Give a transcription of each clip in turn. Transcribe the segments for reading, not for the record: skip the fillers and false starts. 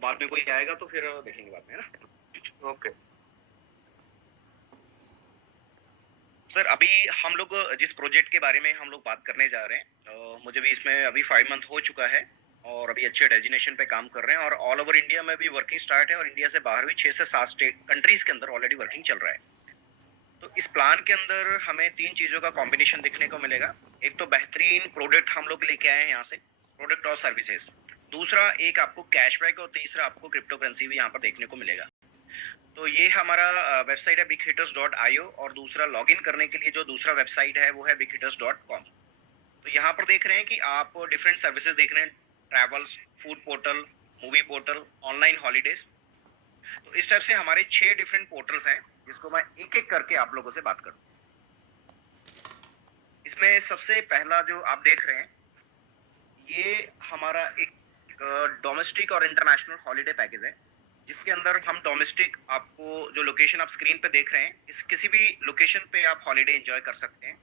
बाद में कोई आएगा तो फिर देखेंगे बाद में, है ना? ओके। सर अभी हम लोग जिस प्रोजेक्ट के बारे में हम लोग बात करने जा रहे हैं, मुझे भी इसमें अभी 5 मंथ हो चुका है और अभी अच्छे डेजिग्नेशन पे काम कर रहे हैं और ऑल ओवर इंडिया में भी वर्किंग स्टार्ट है और इंडिया से बाहर भी 6 से 7 स्टेट कंट्रीज के अंदर ऑलरेडी वर्किंग चल रहा है। तो इस प्लान के अंदर हमें 3 चीज़ों का कॉम्बिनेशन देखने को मिलेगा। एक तो बेहतरीन प्रोडक्ट हम लोग लेके आए हैं यहाँ से, प्रोडक्ट और सर्विसेज़। दूसरा एक आपको कैशबैक और तीसरा आपको क्रिप्टो करेंसी भी यहाँ पर देखने को मिलेगा। तो ये हमारा वेबसाइट है bighitters.io और दूसरा लॉगिन करने के लिए जो दूसरा वेबसाइट है वो है bighitters.com। तो यहाँ पर देख रहे हैं कि आप डिफरेंट सर्विसेज देख रहे हैं, travels, food portal, movie portal, online holidays. तो इस टाइप से हमारे 6 डिफरेंट पोर्टल्स हैं जिसको मैं एक-एक करके आप लोगों से बात करूँ। इसमें सबसे पहला जो आप देख रहे हैं, ये हमारा एक डोमेस्टिक और इंटरनेशनल हॉलिडे पैकेज है, जिसके अंदर हम डोमेस्टिक आपको जो लोकेशन आप स्क्रीन पे देख रहे हैं, इस किसी भी लोकेशन पे आप हॉलिडे एंजॉय कर सकते हैं।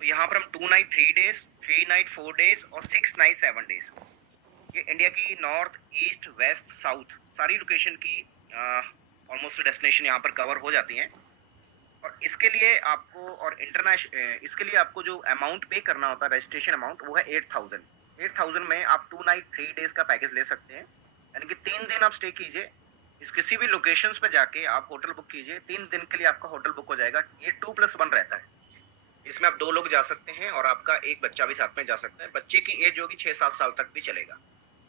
तो यहाँ पर हम 2 नाइट 3 डेज, 3 नाइट 4 डेज और 6 नाइट 7 डेज, ये इंडिया की नॉर्थ, ईस्ट, वेस्ट, साउथ सारी लोकेशन की ऑलमोस्ट डेस्टिनेशन यहाँ पर कवर हो जाती हैं। और इसके लिए आपको और इसके लिए आपको जो अमाउंट पे करना होता है, रजिस्ट्रेशन अमाउंट, वो है 8,000। 8,000 में आप 2 नाइट 3 डेज का पैकेज ले सकते हैं, यानी कि 3 दिन आप स्टे कीजिए, इस किसी भी लोकेशंस पे जाके आप होटल बुक कीजिए, 3 दिन के लिए आपका होटल बुक हो जाएगा। ये 2+1 रहता है, इसमें आप 2 लोग जा सकते हैं और आपका एक बच्चा भी साथ में जा सकता है। बच्चे की एज होगी 6-7 साल तक भी चलेगा।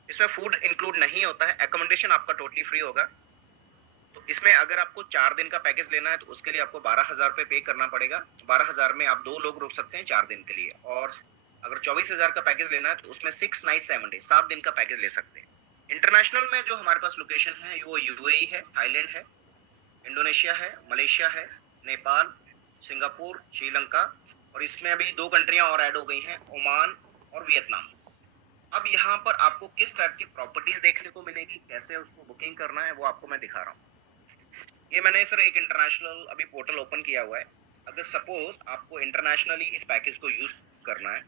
इसमें फूड इंक्लूड नहीं होता है, अकोमोडेशन आपका टोटली फ्री होगा। तो इसमें अगर आपको 4 दिन का पैकेज लेना है तो उसके लिए आपको 12,000 रुपए पे करना पड़ेगा। 12,000 में आप 2 लोग रुक सकते हैं 4 दिन के लिए। और अगर 24,000 का पैकेज लेना है तो उसमें 6 नाइट 7 डे 7 दिन का पैकेज ले सकते हैं। इंटरनेशनल में जो हमारे पास लोकेशन है वो यूएई है, थाईलैंड है, इंडोनेशिया है, मलेशिया है, नेपाल, सिंगापुर, श्रीलंका और इसमें अभी 2 कंट्रियां और ऐड हो गई हैं, ओमान और वियतनाम। अब यहाँ पर आपको किस टाइप की प्रॉपर्टीज देखने को मिलेगी, कैसे उसको बुकिंग करना है, वो आपको मैं दिखा रहा हूँ। ये मैंने सर एक इंटरनेशनल अभी पोर्टल ओपन किया हुआ है। अगर सपोज आपको इंटरनेशनली इस पैकेज को यूज करना है,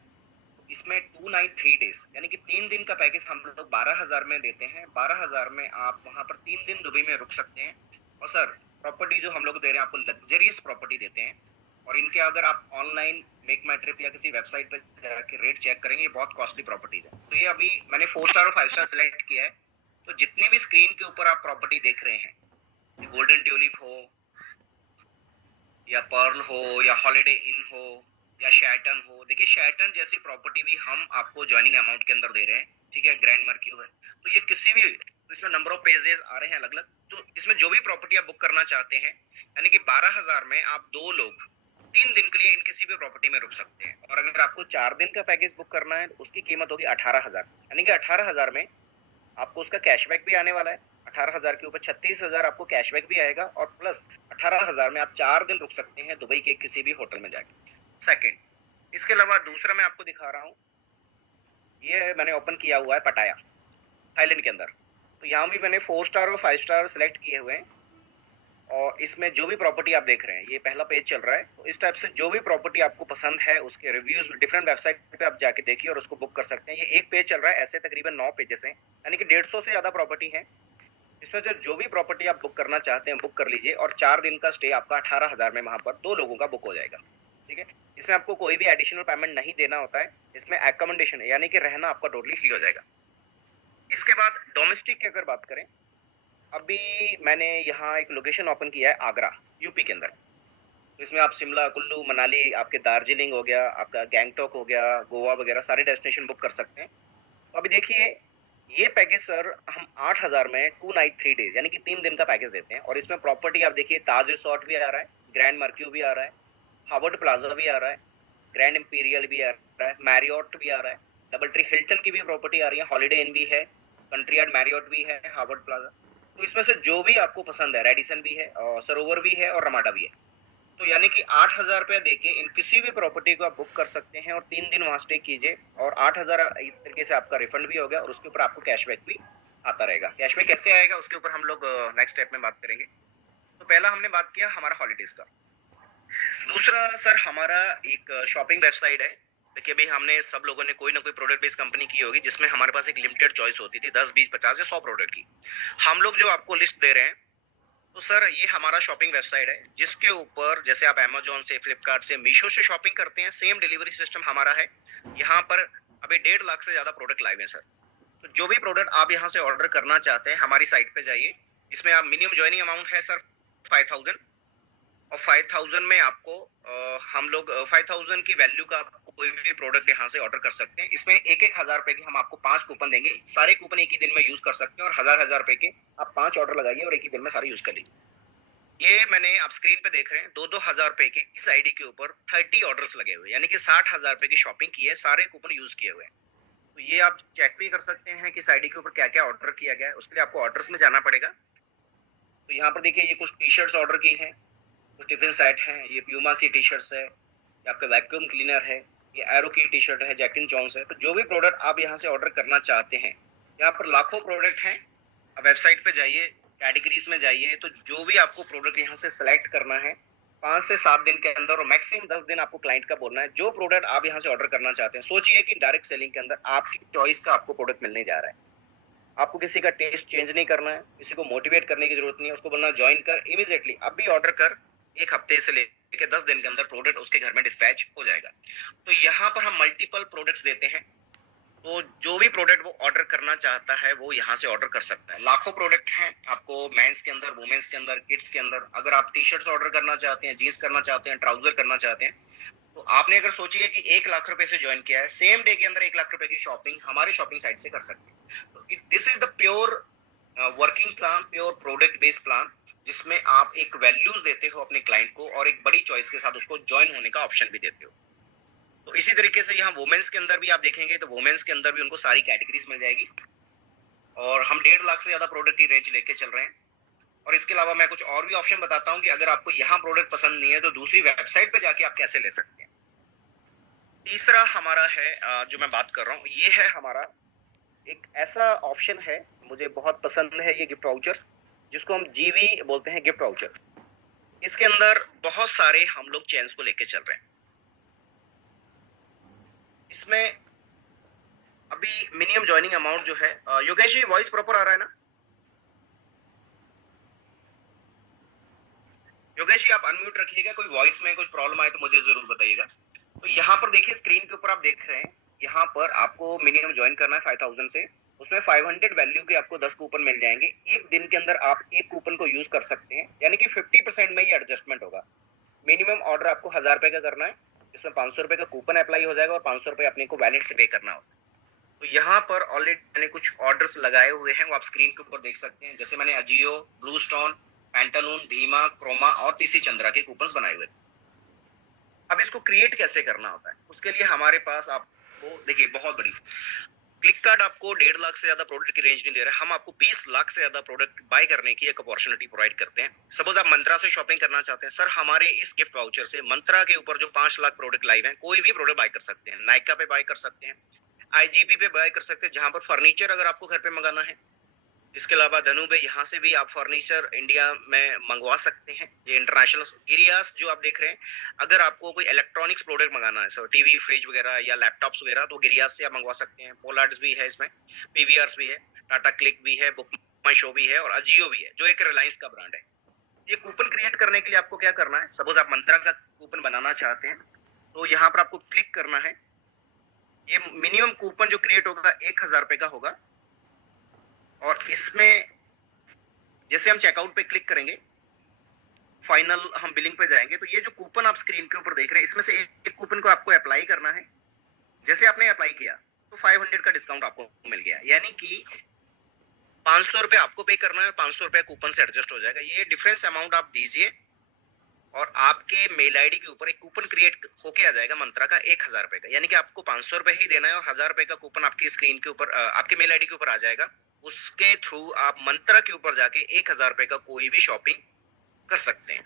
तो इसमें 2 नाइट 3 डेज यानी कि 3 दिन का पैकेज हम लोग 12,000 में देते हैं। 12,000 में आप वहां पर 3 दिन दुबई में रुक सकते हैं। और सर प्रॉपर्टी जो हम लोग दे रहे हैं आपको लग्जरियस प्रॉपर्टी देते हैं। और इनके अगर आप ऑनलाइन मेक माई ट्रिप या किसी वेबसाइट पर जाके रेट चेक करेंगे, ये बहुत कॉस्टली प्रॉपर्टीज है। तो ये अभी मैंने 4 स्टार और 5 स्टार सिलेक्ट किया है। तो जितनी भी स्क्रीन के ऊपर आप प्रॉपर्टी देख रहे हैं, गोल्डन ट्यूलिप हो या पर्ल हो या हॉलिडे इन हो या शैटन हो, देखिए शैटन जैसी प्रॉपर्टी भी हम आपको ज्वाइनिंग अमाउंट के अंदर दे रहे हैं, ठीक है, ग्रैंड मर्क्यू है। तो ये किसी भी, इसमें नंबर ऑफ पेजेस आ रहे हैं अलग अलग। तो इसमें जो भी प्रॉपर्टी आप बुक करना चाहते हैं, यानी कि 12,000 में आप 2 लोग 3 दिन के लिए इन किसी भी प्रॉपर्टी में रुक सकते हैं। और अगर आपको 4 दिन का पैकेज बुक करना है तो उसकी कीमत होगी 18,000, यानी कि 18,000 में आपको उसका कैशबैक भी आने वाला है। 18,000 के ऊपर 36,000 आपको कैशबैक भी आएगा और प्लस 18,000 में आप 4 दिन रुक सकते हैं दुबई के किसी भी होटल में जाके। सेकंड, इसके अलावा दूसरा मैं आपको दिखा रहा हूँ, ये मैंने ओपन किया हुआ है पटाया, थाईलैंड के अंदर। तो यहाँ भी मैंने 4 स्टार और 5 स्टार सेलेक्ट किए हुए हैं और इसमें जो भी प्रॉपर्टी आप देख रहे हैं, ये पहला पेज चल रहा है। तो इस टाइप से जो भी प्रॉपर्टी आपको पसंद है उसके रिव्यूज डिफरेंट वेबसाइट पे आप जाके देखिए और उसको बुक कर सकते हैं। ये एक पेज चल रहा है, ऐसे तकरीबन 9 पेजेस हैं, यानी कि 150 से ज्यादा प्रॉपर्टी है। इसमें जो भी प्रॉपर्टी आप बुक करना चाहते हैं बुक कर लीजिए और 4 दिन का स्टे आपका 18,000 में वहां पर 2 लोगों का बुक हो जाएगा, ठीक है। इसमें आपको कोई भी एडिशनल पेमेंट नहीं देना होता है। इसमें एकोमोडेशन है, यानी कि रहना आपका टोटली फ्री हो जाएगा। इसके बाद डोमेस्टिक की अगर बात करें, अभी मैंने यहाँ एक लोकेशन ओपन किया है आगरा, यूपी के अंदर। तो इसमें आप शिमला, कुल्लू, मनाली, आपके दार्जिलिंग हो गया, आपका गैंगटॉक हो गया, गोवा वगैरह सारे डेस्टिनेशन बुक कर सकते हैं। तो अभी देखिए, ये पैकेज सर हम 8,000 में 2 नाइट 3 डेज यानी कि 3 दिन का पैकेज देते हैं। और इसमें प्रॉपर्टी आप देखिए, ताज रिसॉर्ट भी आ रहा है, ग्रैंड मर्क्यू भी आ रहा है, हार्वर्ड प्लाजा भी आ रहा है, ग्रैंड इंपीरियल भी आ रहा है, मैरियट भी आ रहा है, डबल ट्री हिल्टन की भी प्रॉपर्टी आ रही है, हॉलिडे इन भी है, कंट्री यार्ड मैरियट भी है, हार्वर्ड प्लाजा। तो इसमें से जो भी आपको पसंद है, रेडिसन भी है और सरोवर भी है और रमाडा भी है। तो यानी कि 8,000 रुपया देके इन किसी भी प्रॉपर्टी को आप बुक कर सकते हैं और 3 दिन वहां स्टे कीजिए और 8,000 इस तरीके से आपका रिफंड भी हो गया और उसके ऊपर आपको कैशबैक भी आता रहेगा। कैशबैक कैसे आएगा उसके ऊपर हम लोग नेक्स्ट स्टेप में बात करेंगे। तो पहला हमने बात किया हमारा हॉलीडेज का। दूसरा सर हमारा एक शॉपिंग वेबसाइट है देखिए, अभी हमने सब लोगों ने कोई ना कोई प्रोडक्ट बेस्ड कंपनी की होगी जिसमें हमारे पास एक लिमिटेड चॉइस होती थी 10, 20, 50 या 100 प्रोडक्ट की। हम लोग जो आपको लिस्ट दे रहे हैं, तो सर ये हमारा शॉपिंग वेबसाइट है जिसके ऊपर जैसे आप अमेज़न से, फ्लिपकार्ट से, मीशो से शॉपिंग करते हैं, सेम डिलीवरी सिस्टम हमारा है। यहाँ पर अभी 1.5 लाख से ज़्यादा प्रोडक्ट लाइव हैं सर। तो जो भी प्रोडक्ट आप यहाँ से ऑर्डर करना चाहते हैं, हमारी साइट पे जाइए। इसमें आप मिनिमम जॉइनिंग अमाउंट है सर 5000 और 5000 में आपको हम लोग 5000 की वैल्यू का आपको कोई भी प्रोडक्ट यहाँ से ऑर्डर कर सकते हैं। इसमें एक-एक हज़ार रुपए की हम आपको 5 कूपन देंगे। सारे कूपन एक ही दिन में यूज़ कर सकते हैं और हज़ार-हज़ार रुपए के आप 5 ऑर्डर लगाइए और एक ही दिन में सारे यूज़ कर लीजिए। ये मैंने आप स्क्रीन पे देख रहे हैं 2-2 हज़ार रुपए के इस आईडी के ऊपर 30 ऑर्डर्स लगे हुए हैं, यानी कि 60,000 रुपए की शॉपिंग की है, सारे कूपन यूज़ किए हुए हैं। तो ये आप चेक भी कर सकते हैं कि इस आईडी के ऊपर क्या-क्या ऑर्डर किया गया है। उसके लिए आपको ऑर्डर्स में जाना पड़ेगा। तो यहाँ पर देखिए ये कुछ टी-शर्ट्स ऑर्डर की हैं, कुछ टिफिन सेट हैं, ये प्यूमा की टी-शर्ट्स है, ये आपका वैक्यूम क्लीनर है, ये एरो की टी-शर्ट है, जैक एंड जॉन्स है। तो जो भी प्रोडक्ट आप यहाँ से ऑर्डर करना चाहते हैं, यहाँ पर लाखों प्रोडक्ट हैं। आप वेबसाइट पे जाइए, कैटेगरीज़ में जाइए, तो जो भी आपको प्रोडक्ट यहाँ से सेलेक्ट करना है, 5 से 7 दिन के अंदर और मैक्सिमम 10 दिन आपको क्लाइंट का बोलना है, जो प्रोडक्ट आप यहाँ से ऑर्डर करना चाहते हैं। सोचिए कि डायरेक्ट सेलिंग के अंदर आपकी चॉइस का आपको प्रोडक्ट मिलने जा रहा है। आपको किसी का टेस्ट चेंज नहीं करना है, किसी को मोटिवेट करने की ज़रूरत नहीं है, उसको बोलना जॉइन कर, इमीडिएटली अभी ऑर्डर कर, 1 हफ्ते से लेके 10 दिन के अंदर प्रोडक्ट उसके घर में डिस्पैच हो जाएगा। तो यहाँ पर हम मल्टीपल प्रोडक्ट्स देते हैं, तो जो भी प्रोडक्ट वो ऑर्डर करना चाहता है, वो यहाँ से ऑर्डर कर सकता है। लाखों प्रोडक्ट हैं, आपको मेंस के अंदर, वुमेन्स के अंदर, किड्स के अंदर। अगर आप टी-शर्ट्स ऑर्डर करना चाहते हैं, जीन्स करना चाहते हैं, ट्राउज़र करना चाहते हैं, तो आपने अगर सोची है कि 1 लाख रुपए से जॉइन किया है, सेम डे के अंदर 1 लाख रुपए की शॉपिंग हमारी शॉपिंग साइट से कर सकते हैं। तो this is the pure working plan, pure product based plan, जिसमें आप एक वैल्यूज देते हो अपने क्लाइंट को और एक बड़ी चॉइस के साथ उसको जॉइन होने का ऑप्शन भी देते हो। तो इसी तरीके से यहाँ वुमेन्स के अंदर भी आप देखेंगे तो वुमेन्स के अंदर भी उनको सारी कैटेगरीज मिल जाएगी और हम 1.5 लाख से ज्यादा प्रोडक्ट की रेंज लेके चल रहे हैं। और इसके अलावा मैं कुछ और भी ऑप्शन बताता हूँ कि अगर आपको यहाँ प्रोडक्ट पसंद नहीं है तो दूसरी वेबसाइट पे जाके आप कैसे ले सकते हैं। तीसरा हमारा है जो मैं बात कर रहा हूँ, ये है हमारा एक ऐसा ऑप्शन है, मुझे बहुत पसंद है ये गिफ्ट वाउचर, जिसको हम जीवी बोलते हैं, गिफ्ट वाउचर। इसके अंदर बहुत सारे हम लोग चेन्स को लेके चल रहे हैं। इसमें अभी मिनिमम जॉइनिंग अमाउंट जो है, योगेश जी वॉइस प्रॉपर आ रहा है ना? योगेश जी आप अनम्यूट रखिएगा, कोई वॉइस में कुछ प्रॉब्लम आए तो मुझे जरूर बताइएगा। तो यहाँ पर देखिए स्क्रीन के ऊपर आप देख रहे हैं, यहाँ पर आपको मिनिमम ज्वाइन करना है 5000 से। उसमें 500 वैल्यू के आपको 10 कूपन मिल जाएंगे। एक दिन के अंदर आप एक कूपन को यूज कर सकते हैं, यानी कि 50% में ये एडजस्टमेंट होगा। मिनिमम ऑर्डर आपको 1000 रुपए का करना है, जिसमें 500 रुपए का कूपन अप्लाई हो जाएगा और 500 रुपए अपने को वैलेट से पे करना होगा। तो यहाँ पर ऑलरेडी मैंने कुछ ऑर्डर्स लगाए हुए हैं, वो आप स्क्रीन के ऊपर देख सकते हैं। जैसे मैंने अजियो, ब्लू स्टोन, पैंटालून, धीमा, क्रोमा और पीसी चंद्रा के कूपन्स बनाए हुए थे। अब इसको क्रिएट कैसे करना होता है, उसके लिए हमारे पास आपको देखिए बहुत बड़ी फ्लिपकार्ट आपको 1.5 लाख से ज्यादा प्रोडक्ट की रेंज नहीं दे रहा है। हम आपको 20 लाख से ज्यादा प्रोडक्ट बाय करने की एक अपॉर्चुनिटी प्रोवाइड करते हैं। सपोज आप मंत्रा से शॉपिंग करना चाहते हैं, सर हमारे इस गिफ्ट वाउचर से मंत्रा के ऊपर जो 5 लाख प्रोडक्ट लाइव हैं, कोई भी प्रोडक्ट बाय कर सकते हैं। नायका पे बाय कर सकते हैं, आईजीपी पे बाय कर सकते हैं, जहां पर फर्नीचर अगर आपको घर पे मंगाना है। इसके अलावा धनु भाई यहाँ से भी आप फर्नीचर इंडिया में मंगवा सकते हैं। ये इंटरनेशनल गिरियास जो आप देख रहे हैं, अगर आपको कोई इलेक्ट्रॉनिक्स प्रोडक्ट मंगाना है, सो टीवी, फ्रिज वगैरह या लैपटॉप्स वगैरह, तो गिरियास से आप मंगवा सकते हैं। पोलार्ड्स भी है इसमें, पीवीआर्स भी है, टाटा क्लिक भी है, बुक माई शो भी है और अजियो भी है, जो एक रिलायंस का ब्रांड है। ये कूपन क्रिएट करने के लिए आपको क्या करना है, सपोज आप मंत्रा का कूपन बनाना चाहते हैं, तो यहाँ पर आपको क्लिक करना है। ये मिनिमम कूपन जो क्रिएट होगा 1000 रुपए का होगा और इसमें जैसे हम चेकआउट पे क्लिक करेंगे, फाइनल हम बिलिंग पे जाएंगे, तो ये जो कूपन आप स्क्रीन के ऊपर देख रहे हैं, इसमें से एक कूपन को आपको अप्लाई करना है। जैसे आपने अप्लाई किया तो 500 का डिस्काउंट आपको मिल गया, यानी कि 500 रुपए आपको पे करना है, 500 रुपए कूपन से एडजस्ट हो जाएगा। ये डिफरेंस अमाउंट आप दीजिए और आपके मेल आईडी के ऊपर एक कूपन क्रिएट होके आ जाएगा मंत्रा का 1000 रुपए का, यानी कि आपको 500 रुपए ही देना है और 1000 रुपए का कूपन आपकी स्क्रीन के ऊपर आपके मेल आईडी के ऊपर आ जाएगा। उसके थ्रू आप मंत्रा के ऊपर जाके 1000 रुपए का कोई भी शॉपिंग कर सकते हैं।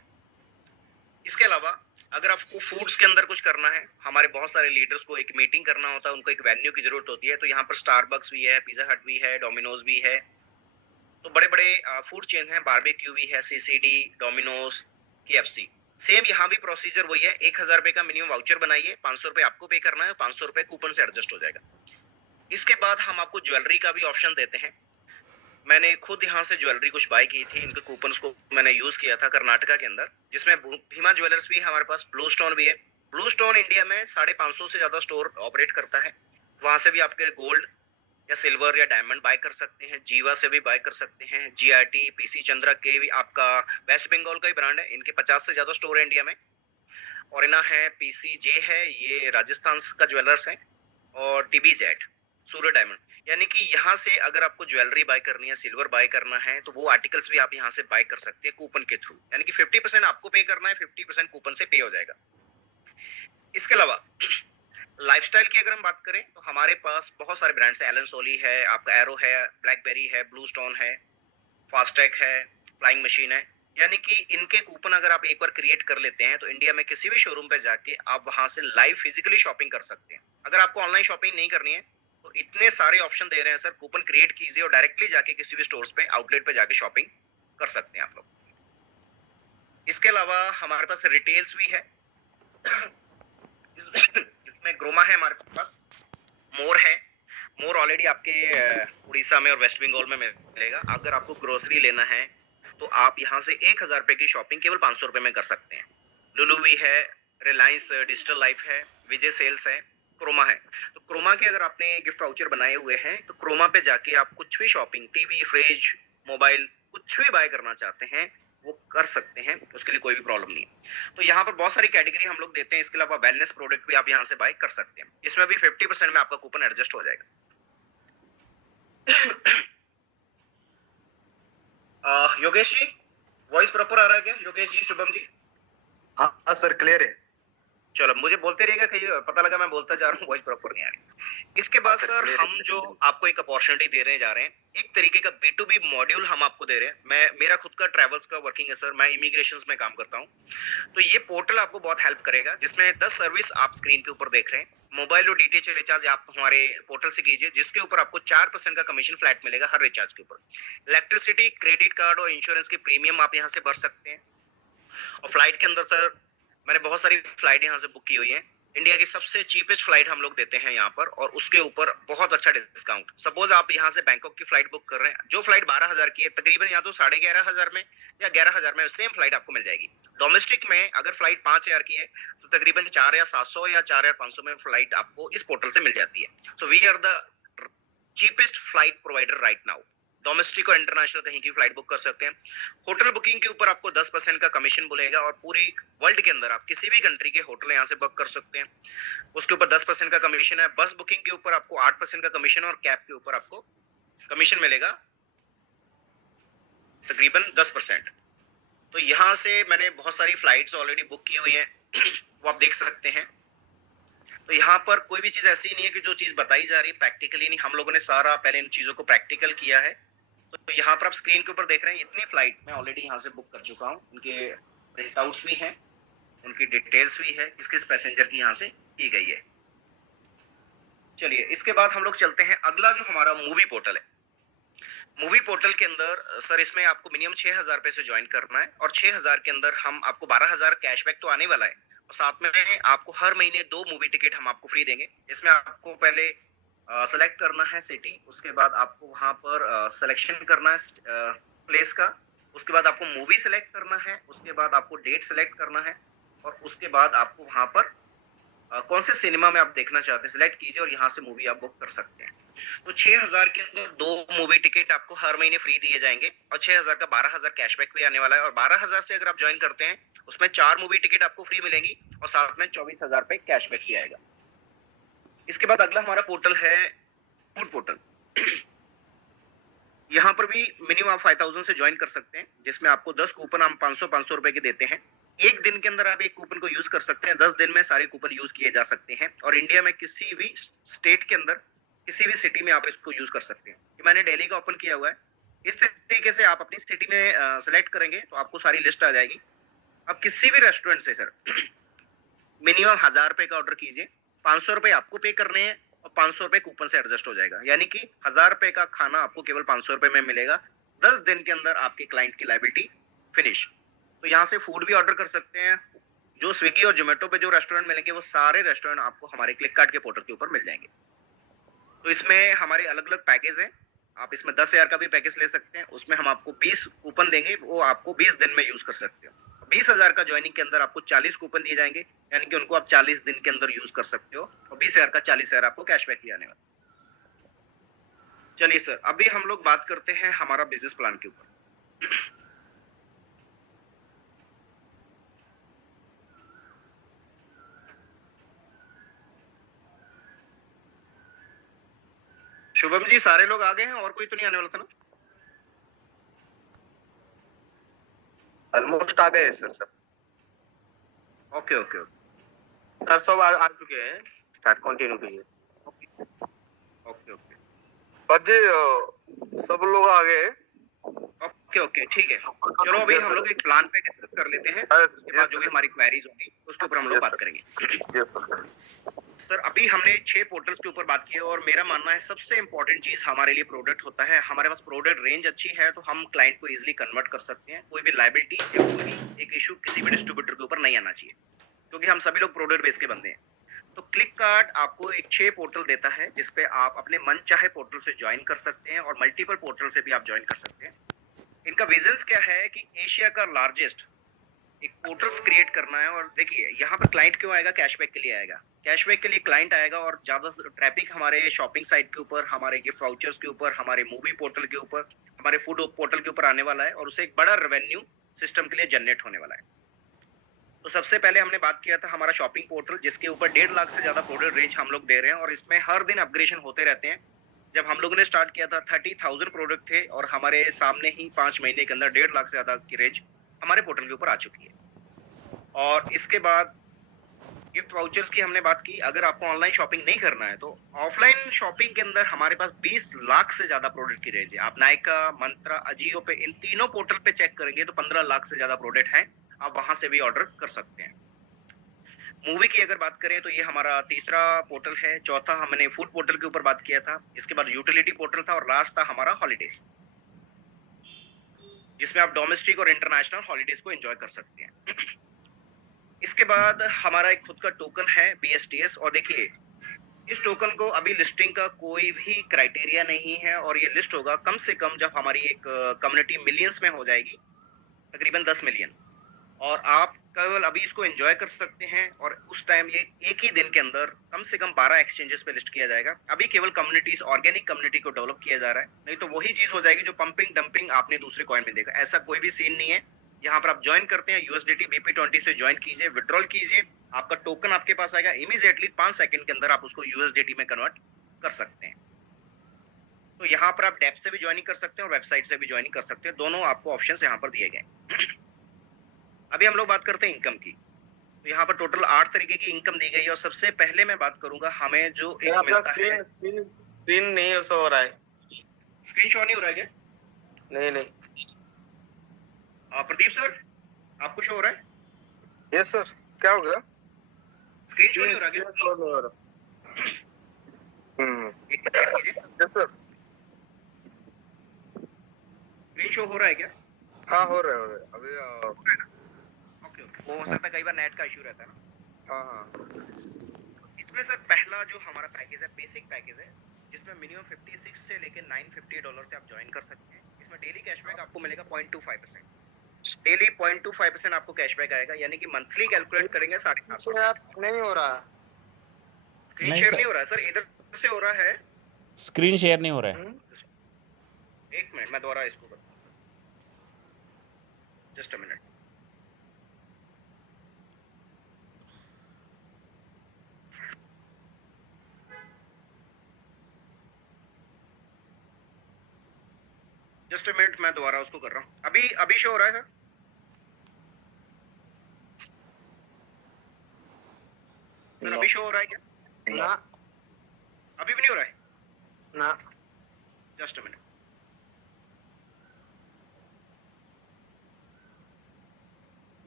इसके अलावा अगर आपको फूड्स के अंदर कुछ करना है, हमारे बहुत सारे लीडर्स को एक मीटिंग करना होता है, उनको एक वेन्यू की जरूरत होती है, तो यहाँ पर स्टारबक्स भी है, पिज्जा हट भी है, डोमिनोज भी है। तो बड़े बड़े फूड चेन है, बारबेक्यू भी है, सीसीडी, डोमिनोज, केएफसी। सेम यहाँ भी प्रोसीजर वही है, 1000 रुपए का मिनिमम वाउचर बनाइए, 500 रुपए आपको पे करना है, 500 रुपए कूपन से एडजस्ट हो जाएगा। इसके बाद हम आपको ज्वेलरी का भी ऑप्शन देते हैं। मैंने खुद यहाँ से ज्वेलरी कुछ बाय की थी, इनके कूपन्स को मैंने यूज किया था कर्नाटका के अंदर, जिसमें भीमा ज्वेलर्स भी है हमारे पास, ब्लू स्टोन भी है। ब्लू स्टोन इंडिया में 550 से ज्यादा स्टोर ऑपरेट करता है। वहां से भी आपके गोल्ड या सिल्वर या डायमंड बाय कर सकते हैं, जीवा से भी बाय कर सकते हैं, जीआरटी, पीसी चंद्रा के भी, आपका वेस्ट बंगाल का ही ब्रांड है, इनके 50 से ज्यादा स्टोर है इंडिया में। और इना है, पीसीजे है, ये राजस्थान का ज्वेलर्स है, और टीबी जेट, सूर्य डायमंड। यानी कि यहाँ से अगर आपको ज्वेलरी बाय करनी है, सिल्वर बाय करना है, तो वो आर्टिकल्स भी आप यहाँ से बाय कर सकते हैं कूपन के थ्रू। यानी कि 50% आपको पे करना है, 50% कूपन से पे हो जाएगा। इसके अलावा लाइफस्टाइल की अगर हम बात करें तो हमारे पास बहुत सारे ब्रांड्स हैं। एलन सोली है, आपका एरो है, ब्लैकबेरी है, ब्लू स्टोन है, फास्टैग है, फ्लाइंग मशीन है। यानी कि इनके कूपन अगर आप एक बार क्रिएट कर लेते हैं तो इंडिया में किसी भी शोरूम पे जाके आप वहां से लाइव फिजिकली शॉपिंग कर सकते हैं। अगर आपको ऑनलाइन शॉपिंग नहीं करनी है तो इतने सारे ऑप्शन दे रहे हैं सर, कूपन क्रिएट कीजिए और डायरेक्टली जाके किसी भी स्टोर्स पे, आउटलेट पे जाके शॉपिंग कर सकते हैं आप लोग। इसके अलावा हमारे पास रिटेल्स भी है। इसमें ग्रोमा है हमारे पास, मोर है। मोर ऑलरेडी आपके उड़ीसा में और वेस्ट बंगाल में मिलेगा। अगर आपको ग्रोसरी लेना है तो आप यहाँ से 1000 रुपए की शॉपिंग केवल 500 रुपए में कर सकते हैं। लुलु भी है, रिलायंस डिजिटल लाइफ है, विजय सेल्स है, क्रोमा है। तो क्रोमा के अगर आपने गिफ्ट वाउचर बनाए हुए हैं तो क्रोमा पे जाके आप कुछ भी शॉपिंग, टीवी, फ्रिज, मोबाइल, कुछ भी बाय करना चाहते हैं वो कर सकते हैं, उसके लिए कोई भी प्रॉब्लम नहीं है। तो यहाँ पर बहुत सारी कैटेगरी हम लोग देते हैं। इसके अलावा वेलनेस प्रोडक्ट भी आप यहाँ से बाय कर सकते हैं, इसमें भी 50% में आपका कूपन एडजस्ट हो जाएगा। योगेश जी, वॉइस प्रॉपर आ रहा है क्या योगेश जी, शुभम जी? हाँ हाँ सर, क्लियर है। चलो, मुझे बोलते रहिएगा, कहीं पता लगा मैं बोलता जा रहा हूँ, वॉइस प्रॉपर नहीं आ रही। इसके बाद सर हम जो आपको एक अपॉर्चुनिटी दे रहे जा रहे हैं, एक तरीके का B2B मॉड्यूल हम आपको दे रहे हैं। मेरा खुद का ट्रैवल्स का वर्किंग है सर, मैं इमिग्रेशन में काम करता हूँ। तो ये पोर्टल आपको बहुत हेल्प करेगा, जिसमें 10 सर्विस आप स्क्रीन के ऊपर देख रहे हैं। मोबाइल और डीटीएच रिचार्ज आप हमारे पोर्टल से कीजिए, जिसके ऊपर आपको 4% का कमीशन फ्लैट मिलेगा हर रिचार्ज के ऊपर। इलेक्ट्रिसिटी, क्रेडिट कार्ड और इंश्योरेंस की प्रीमियम आप यहाँ से भर सकते हैं। और फ्लाइट के अंदर सर, मैंने बहुत सारी फ्लाइट यहाँ से बुक की हुई है। इंडिया की सबसे चीपेस्ट फ्लाइट हम लोग देते हैं यहाँ पर, और उसके ऊपर बहुत अच्छा डिस्काउंट। सपोज आप यहाँ से बैंकॉक की फ्लाइट बुक कर रहे हैं, जो फ्लाइट 12,000 की है, तकरीबन या तो 11,500 में या 11,000 में सेम फ्लाइट आपको मिल जाएगी। डोमेस्टिक में अगर फ्लाइट 5,000 की है तो तकरीबन 4,700 या 4,500 में फ्लाइट आपको इस पोर्टल से मिल जाती है। So we are the cheapest flight provider right now. Domestic और इंटरनेशनल कहीं की फ्लाइट बुक कर सकते हैं। होटल बुकिंग के ऊपर आपको 10% का कमीशन बोलेगा, और पूरी वर्ल्ड के अंदर आप किसी भी कंट्री के होटल यहाँ से बुक कर सकते हैं, उसके ऊपर 10% का कमीशन है। बस बुकिंग के ऊपर आपको 8% का कमीशन, और कैब के ऊपर आपको कमीशन मिलेगा तकरीबन 10%। तो यहाँ से मैंने बहुत सारी फ्लाइट्स ऑलरेडी बुक की हुई हैं, वो आप देख सकते हैं। तो यहाँ पर कोई भी चीज ऐसी नहीं है कि जो चीज बताई जा रही है प्रैक्टिकली नहीं, हम लोगों ने सारा पहले इन चीजों को प्रैक्टिकल किया है। तो यहाँ पर आप स्क्रीन के ऊपर देख रहे हैं, इतनी फ्लाइट मैं ऑलरेडी यहाँ से बुक कर चुका हूँ। उनके प्रिंट आउट्स भी हैं, उनकी डिटेल्स भी है, किस किस पैसेंजर की यहाँ से की गई है। चलिए, इसके बाद हम लोग चलते हैं अगला, जो हमारा मूवी पोर्टल है। मूवी पोर्टल के अंदर सर, इसमें आपको मिनिमम 6,000 रुपए से ज्वाइन करना है, और 6,000 के अंदर हम आपको 12,000 कैशबैक तो आने वाला है, और साथ में आपको हर महीने 2 मूवी टिकट हम आपको फ्री देंगे। इसमें आपको पहले सेलेक्ट करना है सिटी, उसके बाद आपको वहां पर सिलेक्शन करना है प्लेस का, उसके बाद आपको मूवी सेलेक्ट करना है, उसके बाद आपको डेट सेलेक्ट करना है, और उसके बाद आपको वहां पर कौन से सिनेमा में आप देखना चाहते हैं सिलेक्ट कीजिए, और यहाँ से मूवी आप बुक कर सकते हैं। तो 6,000 के अंदर 2 मूवी टिकट आपको हर महीने फ्री दिए जाएंगे, और 6,000 का 12,000 कैशबैक भी आने वाला है। और 12,000 से अगर आप ज्वाइन करते हैं, उसमें 4 मूवी टिकट आपको फ्री मिलेंगी, और साथ में 24,000 रुपए कैशबैक भी आएगा। इसके बाद अगला हमारा पोर्टल है फूड पोर्टल। यहाँ पर भी मिनिमम आप 5,000 से ज्वाइन कर सकते हैं, जिसमें आपको 10 कूपन हम 500 रुपए के देते हैं। एक दिन के अंदर आप एक कूपन को यूज कर सकते हैं, 10 दिन में सारे कूपन यूज किए जा सकते हैं, और इंडिया में किसी भी स्टेट के अंदर, किसी भी सिटी में आप इसको यूज कर सकते हैं। मैंने दिल्ली का ओपन किया हुआ है। इस तरीके से आप अपनी सिटी में सेलेक्ट करेंगे तो आपको सारी लिस्ट आ जाएगी। अब किसी भी रेस्टोरेंट से सर मिनिमम 1,000 रुपए का ऑर्डर कीजिए, 500 रुपए आपको पे करने हैं, और 500 रुपए कूपन से एडजस्ट हो जाएगा। यानी कि 1,000 रुपए का खाना आपको केवल 500 रुपए में मिलेगा। 10 दिन के अंदर आपके क्लाइंट की लायबिलिटी फिनिश। तो यहाँ से फूड भी ऑर्डर कर सकते हैं। जो स्विगी और जोमेटो पे जो रेस्टोरेंट मिलेंगे वो सारे रेस्टोरेंट आपको हमारे क्लिक कार्ट के पोर्टल के ऊपर मिल जाएंगे। तो इसमें हमारे अलग अलग पैकेज हैं। आप इसमें 10,000 का भी पैकेज ले सकते हैं। उसमें हम आपको 20 कूपन देंगे, वो आपको 20 दिन में यूज कर सकते हो। 20,000 का ज्वाइनिंग के अंदर आपको 40 कूपन दिए जाएंगे, यानी कि उनको आप 40 दिन के अंदर यूज कर सकते हो, और 20,000 का 40,000 आपको कैशबैक ही आने वाला है। चलिए सर, अभी हम लोग बात करते हैं हमारा बिजनेस प्लान के ऊपर। शुभम जी, सारे लोग आ गए हैं और कोई तो नहीं आने वाला था ना? ऑलमोस्ट आ गए सर सब। ओके ओके ओके सर सब आ चुके हैं। स्टार्ट कंटिन्यू कीजिए। ओके ओके जी सब लोग आ गए। ओके ओके ठीक है। चलो अभी हम लोग एक प्लान पे डिस्कस कर लेते हैं, उसके बाद जो भी हमारी क्वेरीज होंगी उसके ऊपर हम लोग बात करेंगे। सर, अभी हमने 6 पोर्टल्स के ऊपर बात की है, और मेरा मानना है सबसे इंपॉर्टेंट चीज हमारे लिए प्रोडक्ट होता है। हमारे पास प्रोडक्ट रेंज अच्छी है तो हम क्लाइंट को इजीली कन्वर्ट कर सकते हैं। कोई भी लायबिलिटी या कोई भी एक इशू किसी भी डिस्ट्रीब्यूटर के ऊपर नहीं आना चाहिए, क्योंकि हम सभी लोग प्रोडक्ट बेस के बंदे हैं। तो क्लिक कार्ड आपको एक 6 पोर्टल देता है, जिसपे आप अपने मन चाहे पोर्टल से ज्वाइन कर सकते हैं, और मल्टीपल पोर्टल से भी आप ज्वाइन कर सकते हैं। इनका विजन्स क्या है कि एशिया का लार्जेस्ट एक पोर्टल्स क्रिएट करना है। और देखिए, यहाँ पे क्लाइंट क्यों आएगा? कैशबैक के लिए आएगा। कैशबैक के लिए क्लाइंट आएगा, और ज्यादा ट्रैफिक हमारे शॉपिंग साइट के ऊपर, हमारे गिफ्ट वाउचर्स के ऊपर, हमारे मूवी पोर्टल के ऊपर, हमारे फूड पोर्टल के ऊपर आने वाला है, और उसे एक बड़ा रेवेन्यू सिस्टम के लिए जनरेट होने वाला है। तो सबसे पहले हमने बात किया था हमारा शॉपिंग पोर्टल, जिसके ऊपर 1.5 लाख से ज्यादा प्रोडक्ट रेंज हम लोग दे रहे हैं, और इसमें हर दिन अपग्रेडेशन होते रहते हैं। जब हम लोगों ने स्टार्ट किया था 30,000 प्रोडक्ट थे, और हमारे सामने ही 5 महीने के अंदर 1.5 लाख से ज्यादा की रेंज हमारे पोर्टल के ऊपर आ चुकी है। और इसके बाद गिफ्ट वाउचर्स की हमने बात की। अगर आपको ऑनलाइन शॉपिंग नहीं करना है तो ऑफलाइन शॉपिंग के अंदर हमारे पास 20 लाख से ज्यादा प्रोडक्ट की रेंज है। आप नायका, मंत्रा, अजियो पे, इन तीनों पोर्टल पे चेक करेंगे तो 15 लाख से ज्यादा प्रोडक्ट हैं। आप वहां से भी ऑर्डर कर सकते हैं। मूवी की अगर बात करें तो ये हमारा तीसरा पोर्टल है। चौथा हमने फूड पोर्टल के ऊपर बात किया था। इसके बाद यूटिलिटी पोर्टल था, और लास्ट था हमारा हॉलीडेज, जिसमें आप डोमेस्टिक और इंटरनेशनल हॉलीडेज को एंजॉय कर सकते हैं। इसके बाद हमारा एक खुद का टोकन है BSTS। और देखिए, इस टोकन को अभी लिस्टिंग का कोई भी क्राइटेरिया नहीं है, और ये लिस्ट होगा कम से कम जब हमारी एक कम्युनिटी मिलियंस में हो जाएगी, तकरीबन 10 मिलियन। और आप केवल अभी इसको एंजॉय कर सकते हैं, और उस टाइम ये एक ही दिन के अंदर कम से कम 12 एक्सचेंजेस पे लिस्ट किया जाएगा। अभी केवल कम्युनिटीज, ऑर्गेनिक कम्युनिटी को डेवलप किया जा रहा है, नहीं तो वही चीज हो जाएगी जो पंपिंग डंपिंग आपने दूसरे कॉइन में देखा। ऐसा कोई भी सीन नहीं है। यहाँ पर आप ज्वाइन करते हैं, USDT BP20 से ज्वाइन कीजिए, विड्रॉल कीजिए, आपका टोकन आपके पास आएगा, इमीडिएटली 5 सेकंड के अंदर आप उसको USDT में कन्वर्ट कर सकते हैं। तो यहाँ पर आप डेप से भी ज्वाइनिंग कर सकते हैं और वेबसाइट से भी ज्वाइनिंग कर सकते हैं। दोनों आपको ऑप्शंस यहाँ पर दिए गए। अभी हम लोग बात करते हैं इनकम की। तो यहाँ पर टोटल 8 तरीके की इनकम दी गई है, और सबसे पहले मैं बात करूंगा हमें जो एक मिलता है। स्क्रीन नहीं शो हो रहा है। स्क्रीन शो नहीं हो रहा है क्या? नहीं। प्रदीप सर, आपको शो हो रहा है? Yes sir. क्या हो गया? स्क्रीन शो नहीं हो रहा क्या? शो नहीं हो रहा। एक मिनट चेक कीजिए, यस सर। स्क्रीन शो हो रहा है क्या? हाँ हो रहा है अभी। ओके ओके, वो हो सकता है कई बार नेट का इशू रहता है ना। हाँ। इसमें सर पहला जो हमारा पैकेज है, बेसिक पैकेज है, जिसमें मिनिमम 56 से लेके $950 से आप ज्वाइन कर सकते हैं। इसमें डेली कैशबैक आपको मिलेगा 0.25%। डेली 0.25% आपको कैशबैक आएगा, यानी कि मंथली कैलकुलेट करेंगे 7.5%। नहीं हो रहा। स्क्रीन नहीं शेयर सर, नहीं हो रहा है सर, इधर से हो रहा है। स्क्रीन शेयर नहीं हो रहा है। एक मिनट, मैं दोबारा इसको करता हूँ, just a minute. Just a minute, मैं दोबारा उसको कर रहा हूँ। अभी शो हो रहा है सर? सर अभी शो हो रहा है क्या? ना। अभी भी नहीं हो रहा है? ना। Just a minute.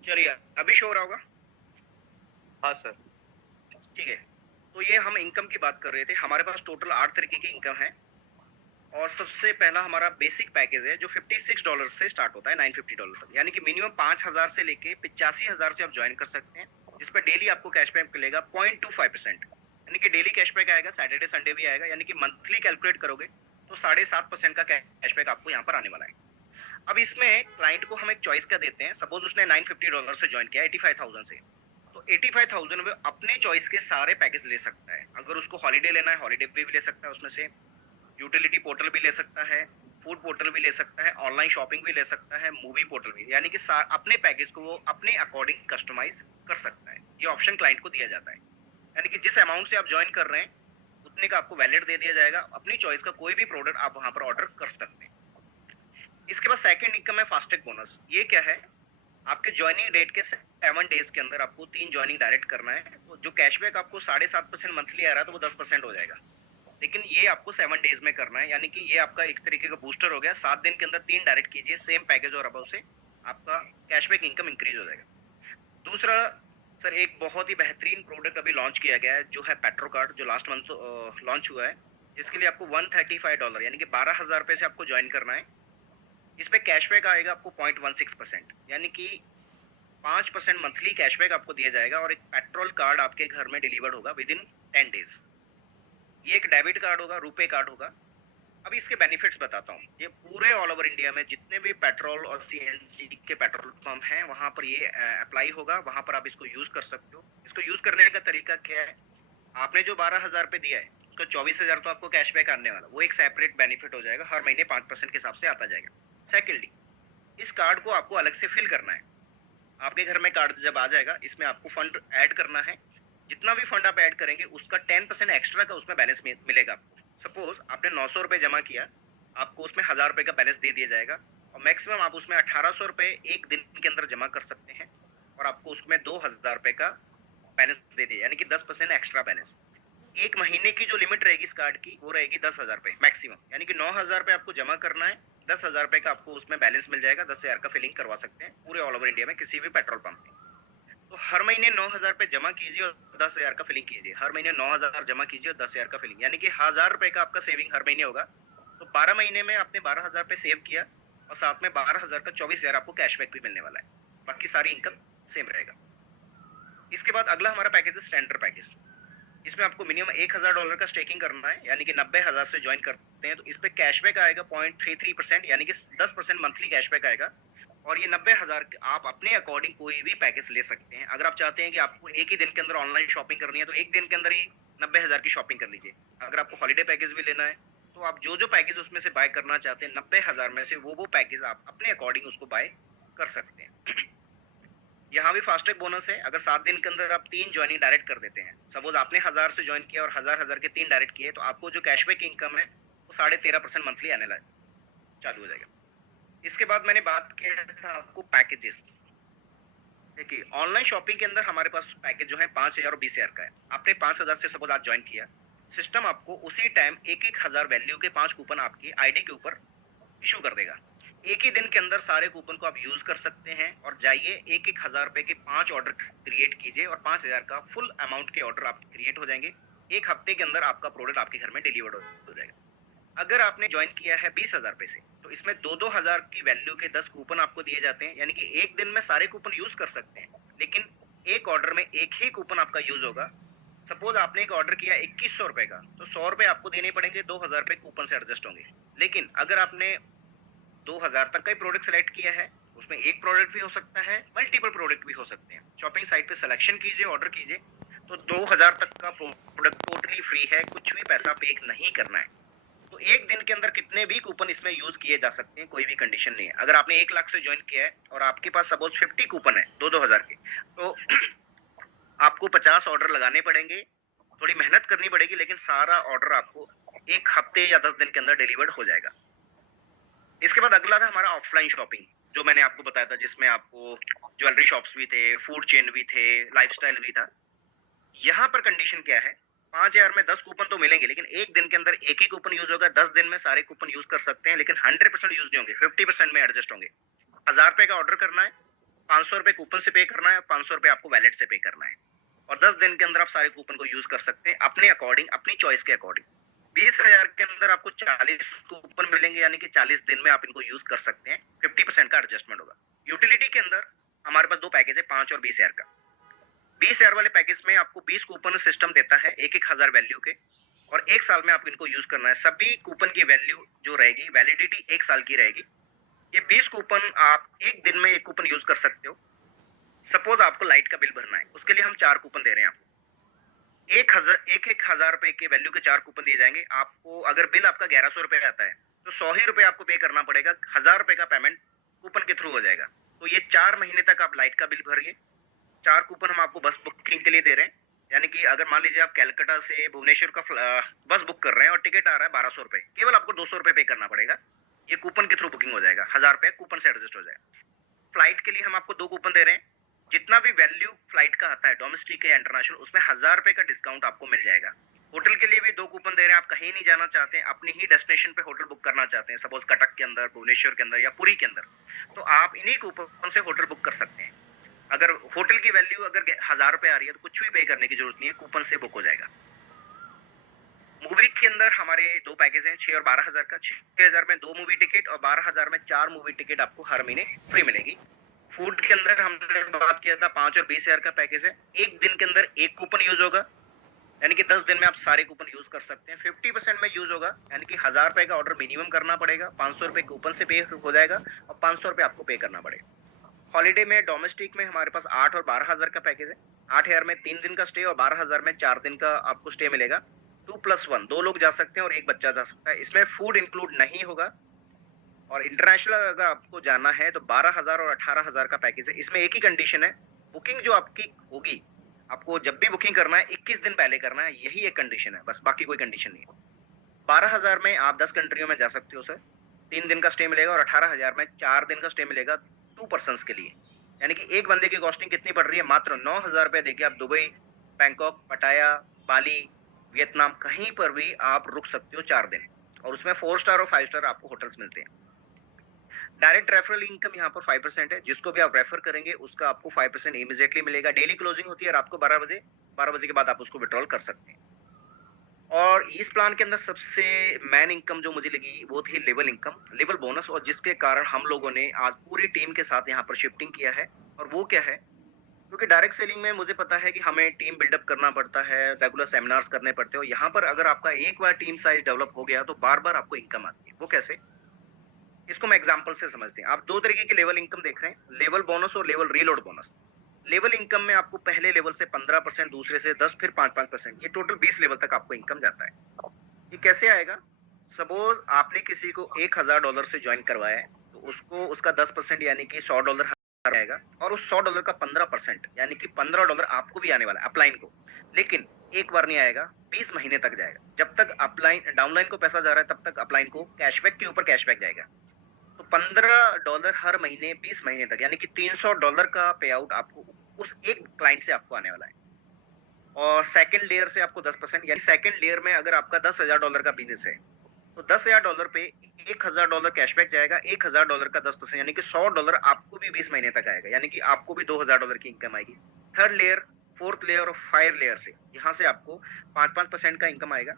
चलिए, अभी शो हो रहा होगा? हाँ सर। ठीक है। तो ये हम इनकम की बात कर रहे थे। हमारे पास टोटल 8 तरीके की इनकम है। और सबसे पहला हमारा बेसिक पैकेज है जो $56 से स्टार्ट होता है $950 तक, यानी कि मिनिमम 5,000 से लेके 85,000 से आप ज्वाइन कर सकते हैं, जिस पर डेली आपको कैशबैक मिलेगा 0.25%, यानी कि डेली कैशबैक आएगा, सैटरडे संडे भी आएगा, यानी कि मंथली कैलकुलेट करोगे तो 7.5% का कैशबैक आपको यहाँ पर आने वाला है। अब इसमें क्लाइंट को हम एक चॉइस क्या देते हैं, सपोज उसने $950 से ज्वाइन किया 85,000 से, तो 85,000 में अपने चॉइस के सारे पैकेज ले सकता है। अगर उसको हॉलिडे लेना है, हॉलिडे पे भी ले सकता है, उसमें से यूटिलिटी पोर्टल भी ले सकता है, फूड पोर्टल भी ले सकता है, ऑनलाइन शॉपिंग भी ले सकता है, मूवी पोर्टल भी, यानी कि अपने पैकेज को वो अपने अकॉर्डिंग कस्टमाइज कर सकता है। ये ऑप्शन क्लाइंट को दिया जाता है, यानी कि जिस अमाउंट से आप ज्वाइन कर रहे हैं उतने का आपको वैलिड दे दिया जाएगा, अपनी चॉइस का कोई भी प्रोडक्ट आप वहां पर ऑर्डर कर सकते हैं। इसके बाद सेकंड इनकम है फास्टैग बोनस। ये क्या है, आपके ज्वाइनिंग डेट के 7 डेज के अंदर आपको 3 ज्वाइनिंग डायरेक्ट करना है, तो जो कैशबैक आपको 7.5% मंथली आ रहा है तो वो 10% हो जाएगा, लेकिन ये आपको 7 डेज में करना है, यानी कि ये आपका एक तरीके का बूस्टर हो गया। 7 दिन के अंदर 3 डायरेक्ट कीजिए सेम पैकेज और अबव से आपका कैशबैक इनकम इंक्रीज हो जाएगा। दूसरा सर, एक बहुत ही बेहतरीन प्रोडक्ट अभी लॉन्च किया गया है जो है पेट्रो कार्ड, जो लास्ट मंथ लॉन्च हुआ है, जिसके लिए आपको $135 यानी कि 12,000 रुपए से आपको ज्वाइन करना है। इसपे कैशबैक आएगा आपको 0.16%, यानी कि 5% मंथली कैशबैक आपको दिया जाएगा और एक पेट्रोल कार्ड आपके घर में डिलीवर्ड होगा विद इन 10 डेज। ये एक डेबिट कार्ड होगा, रुपे कार्ड होगा। अब इसके बेनिफिट्स बताता हूँ। ये पूरे ऑल ओवर इंडिया में जितने भी पेट्रोल और सीएनजी के पेट्रोल पंप हैं वहां पर ये अप्लाई होगा, वहां पर आप इसको यूज कर सकते हो। इसको यूज करने का तरीका क्या है, आपने जो 12,000 रुपए दिया है उसका 24,000 तो आपको कैशबैक आने वाला, वो एक सेपरेट बेनिफिट हो जाएगा, हर महीने 5% के हिसाब से आता जाएगा। सेकेंडली, इस कार्ड को आपको अलग से फिल करना है। आपके घर में कार्ड जब आ जाएगा, इसमें आपको फंड ऐड करना है। जितना भी फंड आप ऐड करेंगे उसका 10% एक्स्ट्रा का उसमें बैलेंस मिलेगा आपको। सपोज आपने 900 रुपए जमा किया, आपको उसमें 1,000 रुपए का बैलेंस दे दिया जाएगा और मैक्सिमम आप उसमें 1,800 रुपए एक दिन के अंदर जमा कर सकते हैं और आपको उसमें 2,000 रुपए का बैलेंस दे दिया, यानी कि 10% एक्स्ट्रा बैलेंस। एक महीने की जो लिमिट रहेगी इस कार्ड की वो रहेगी 10,000 रुपए मैक्सिमम, यानी कि 9,000 रुपए आपको जमा करना है, 10,000 रुपए का आपको उसमें बैलेंस मिल जाएगा, 10,000 का फिलिंग करवा सकते हैं पूरे ऑल ओवर इंडिया में किसी भी पेट्रोल पंप में। तो हर महीने 9,000 रुपए जमा कीजिए और 10,000 का फिलिंग कीजिए, हर महीने 9,000 जमा कीजिए और 10,000 का फिलिंग, यानी कि 1,000 रुपए का आपका सेविंग हर महीने होगा। तो 12 महीने में आपने 12,000 रुपए सेव किया और साथ में 12,000 का 24,000 आपको कैशबैक भी मिलने वाला है, बाकी सारी इनकम सेम रहेगा। इसके बाद अगला हमारा पैकेज है स्टैंडर्ड पैकेज। इसमें आपको मिनिमम $1,000 का स्टेकिंग करना है, यानी कि 90,000 से ज्वाइन करते हैं तो इस पे कैशबैक आएगा 0.33%, यानी कि 10% मंथली कैशबैक आएगा। और ये 90,000 आप अपने अकॉर्डिंग कोई भी पैकेज ले सकते हैं। अगर आप चाहते हैं कि आपको एक ही दिन के अंदर ऑनलाइन शॉपिंग करनी है तो एक दिन के अंदर ही 90,000 की शॉपिंग कर लीजिए। अगर आपको हॉलिडे पैकेज भी लेना है तो आप जो पैकेज उसमें से बाय करना चाहते हैं 90,000 में से वो पैकेज आप अपने अकॉर्डिंग उसको बाय कर सकते हैं। यहाँ भी फास्टैग बोनस है। अगर 7 दिन के अंदर आप 3 ज्वाइनिंग डायरेक्ट कर देते हैं, सपोज आपने 1,000 से ज्वाइन किया और 1,000 के 3 डायरेक्ट किए, तो आपको जो कैशबैक इनकम है वो 13.5% मंथली आने चालू हो जाएगा। इसके बाद मैंने बात किया था आपको पैकेजेस। देखिए, ऑनलाइन शॉपिंग के अंदर हमारे पास पैकेज जो है 5,000 और 20,000 का है। आपने 5,000 से सपोज आज ज्वाइन किया, सिस्टम आपको उसी टाइम 1,000 वैल्यू के 5 कूपन आपकी आईडी के ऊपर इशू कर देगा। एक ही दिन के अंदर सारे कूपन को आप यूज कर सकते हैं और जाइए 1,000 रुपए के 5 ऑर्डर क्रिएट कीजिए और 5,000 का फुल अमाउंट के ऑर्डर आप क्रिएट हो जाएंगे। एक हफ्ते के अंदर आपका प्रोडक्ट आपके घर में डिलीवर्ड हो जाएगा। अगर आपने ज्वाइन किया है 20,000 रुपए से, तो इसमें 2,000 की वैल्यू के 10 कूपन आपको दिए जाते हैं, यानी कि एक दिन में सारे कूपन यूज कर सकते हैं, लेकिन एक ऑर्डर में एक ही कूपन आपका यूज होगा। सपोज आपने एक ऑर्डर किया 2,100 रुपए का, तो 100 रुपए आपको देने पड़ेंगे, 2,000 रुपए कूपन से एडजस्ट होंगे। लेकिन अगर आपने 2,000 तक का ही प्रोडक्ट सेलेक्ट किया है, उसमें एक प्रोडक्ट भी हो सकता है, मल्टीपल प्रोडक्ट भी हो सकते हैं। शॉपिंग साइट पे सिलेक्शन कीजिए, ऑर्डर कीजिए, तो 2,000 तक का प्रोडक्ट टोटली फ्री है, कुछ भी पैसा पे नहीं करना है। तो एक दिन के अंदर कितने भी कूपन इसमें यूज किए जा सकते हैं, कोई भी कंडीशन नहीं है। अगर आपने 1 लाख से ज्वाइन किया है और आपके पास सपोज 50 कूपन है 2,000 के, तो आपको 50 ऑर्डर लगाने पड़ेंगे, थोड़ी मेहनत करनी पड़ेगी, लेकिन सारा ऑर्डर आपको एक हफ्ते या 10 दिन के अंदर डिलीवर्ड हो जाएगा। इसके बाद अगला था हमारा ऑफलाइन शॉपिंग, जो मैंने आपको बताया था, जिसमें आपको ज्वेलरी शॉप्स भी थे, फूड चेन भी थे, लाइफस्टाइल भी था। यहाँ पर कंडीशन क्या है, 5,000 में 10 कूपन तो मिलेंगे, लेकिन एक दिन के अंदर एक ही कूपन यूज होगा। 10 दिन में सारे कूपन यूज कर सकते हैं, लेकिन 100% यूज नहीं होंगे, 50% में एडजस्ट होंगे। 1,000 रुपए का ऑर्डर करना है, 500 रुपए कूपन से पे करना है, 500 रुपए आपको वैलेट से पे करना है, और 10 दिन के अंदर आप सारे कूपन को यूज कर सकते हैं अपने अकॉर्डिंग, अपनी चॉइस के अकॉर्डिंग। 20,000 के अंदर आपको 40 कूपन मिलेंगे, यानी कि 40 दिन में आप इनको यूज कर सकते हैं। 50% का एडजस्टमेंट होगा। यूटिलिटी के अंदर हमारे पास 2 पैकेज है, 5 और 20,000 का। 20,000 वाले पैकेज में आपको 20 कूपन सिस्टम देता है, 1,000 वैल्यू के, और 1 साल में आपको इनको यूज करना है। सभी कूपन की वैल्यू जो रहेगी, वैलिडिटी 1 साल की रहेगी। ये 20 कूपन आप 1 दिन में 1 कूपन यूज कर सकते हो। सपोज आपको लाइट का बिल भरना है, उसके लिए हम 4 कूपन दे रहे हैं आपको। 1,000 रुपए के वैल्यू के 4 कूपन दिए जाएंगे आपको। अगर बिल आपका 1100 रुपए आता है, तो 100 ही रुपए आपको पे करना पड़ेगा। 1,000 रुपए का पेमेंट कूपन के थ्रू हो जाएगा। तो ये 4 महीने तक आप लाइट का बिल भरिए। 4 कूपन हम आपको बस बुकिंग के लिए दे रहे हैं। यानी कि अगर मान लीजिए आप कलकत्ता से भुवनेश्वर का बस बुक कर रहे हैं और टिकट आ रहा है 1200 रुपए, केवल आपको 200 रुपए पे करना पड़ेगा। ये कूपन के थ्रू बुकिंग हो जाएगा। 1,000 रुपए कूपन से एडजस्ट हो जाएगा। फ्लाइट के लिए हम आपको 2 कूपन दे रहे हैं। जितना भी वैल्यू फ्लाइट का आता है, डोमेस्टिक या इंटरनेशनल, उसमें 1,000 रुपए का डिस्काउंट आपको मिल जाएगा। होटल के लिए भी 2 कूपन दे रहे हैं। आप कहीं नहीं जाना चाहते हैं, अपनी ही डेस्टिनेशन पे होटल बुक करना चाहते हैं, सपोज कटक के अंदर, भुवनेश्वर के अंदर या पुरी के अंदर, तो आप इन्हीं कूपन से होटल बुक कर सकते हैं। अगर होटल की वैल्यू अगर 1,000 रुपए आ रही है, तो कुछ भी पे करने की जरूरत नहीं है, कूपन से बुक हो जाएगा। मूवी के अंदर हमारे 2 पैकेज हैं, 6 और 12,000 का। 6,000 में 2 मूवी टिकट और 12,000 में 4 मूवी टिकट आपको हर महीने फ्री मिलेगी। फूड के अंदर हमने बात किया था, 5 और 20,000 का पैकेज है। 1 दिन के अंदर 1 कूपन यूज होगा, यानी कि 10 दिन में आप सारे कूपन यूज कर सकते हैं। 50% में यूज होगा, यानी कि 1,000 रुपए का ऑर्डर मिनिमम करना पड़ेगा, 500 रुपए कूपन से पे हो जाएगा और 500 रुपए आपको पे करना पड़ेगा। हॉलीडे में डोमेस्टिक में हमारे पास 8 और 12,000 का पैकेज है। 8,000 में 3 दिन का स्टे और 12,000 में 4 दिन का आपको स्टे मिलेगा। 2+1, 2 लोग जा सकते हैं और 1 बच्चा जा सकता है। इसमें फूड इंक्लूड नहीं होगा। और इंटरनेशनल अगर आपको जाना है तो 12,000 और 18,000 का पैकेज है। इसमें एक ही कंडीशन है, बुकिंग जो आपकी होगी, आपको जब भी बुकिंग करना है 21 दिन पहले करना है, यही एक कंडीशन है, बस बाकी कोई कंडीशन नहीं है। 12,000 में आप 10 कंट्रियों में जा सकते हो सर, 3 दिन का स्टे मिलेगा, और 18,000 में 4 दिन का स्टे मिलेगा 2 पर्सन्स के लिए। यानी कि एक बंदे की कॉस्टिंग कितनी पड़ रही है? मात्र 9,000 रुपए देके आप दुबई, बैंकॉक, पटाया, बाली, वियतनाम, कहीं पर भी आप रुक सकते हो 4 दिन, और उसमें 4 स्टार और 5 स्टार आपको होटल्स मिलते हैं। डायरेक्ट रेफरल इनकम यहाँ पर 5% है। जिसको भी आप रेफर करेंगे उसका आपको 5% इमीडिएटली मिलेगा। डेली क्लोजिंग होती है रात को 12 बजे। 12 बजे के बाद आप उसको विड्रॉल कर सकते हैं। और इस प्लान के अंदर सबसे मेन इनकम जो मुझे लगी वो थी लेवल इनकम, लेवल बोनस, और जिसके कारण हम लोगों ने आज पूरी टीम के साथ यहाँ पर शिफ्टिंग किया है। और वो क्या है, क्योंकि डायरेक्ट सेलिंग में मुझे पता है कि हमें टीम बिल्डअप करना पड़ता है, रेगुलर सेमिनार्स करने पड़ते हो। यहाँ पर अगर आपका एक बार टीम साइज डेवलप हो गया तो बार बार आपको इनकम आती है। वो कैसे? इसको मैं एग्जांपल से समझते हैं। आप 2 तरीके के लेवल इनकम देख रहे हैं, लेवल बोनस और level reload bonus. Level income में आपको पहले लेवल से 15%, दूसरे से 10, फिर 5-5%, ये टोटल 20 लेवल तक आपको इनकम जाता है। ये कैसे आएगा? सपोज आपने किसी को $1,000 से ज्वाइन करवाया है, तो उसको उसका 10% यानी कि $100 आएगा, और उस $100 का 15% यानी कि $15 आपको भी आने वाला है, अपलाइन को। लेकिन एक बार नहीं आएगा, 20 महीने तक जाएगा। जब तक अपलाइन डाउनलाइन को पैसा जा रहा है, तब तक अपलाइन को कैशबैक के ऊपर कैशबैक जाएगा। तो $15 हर महीने 20 महीने तक, यानी कि $300 का पे आउट आपको उस एक क्लाइंट से आपको आने वाला है। और सेकंड लेयर से आपको 10%, यानी सेकंड लेयर में अगर आपका $10,000 का बिजनेस है, तो $10,000 पे $1,000 कैशबैक जाएगा। $1,000 का 10%, यानी कि $100 आपको भी 20 महीने तक आएगा, यानी कि आपको भी $2,000 की इनकम आएगी। थर्ड लेयर, फोर्थ लेयर और 5 लेयर से यहाँ से आपको 5-5% का इनकम आएगा।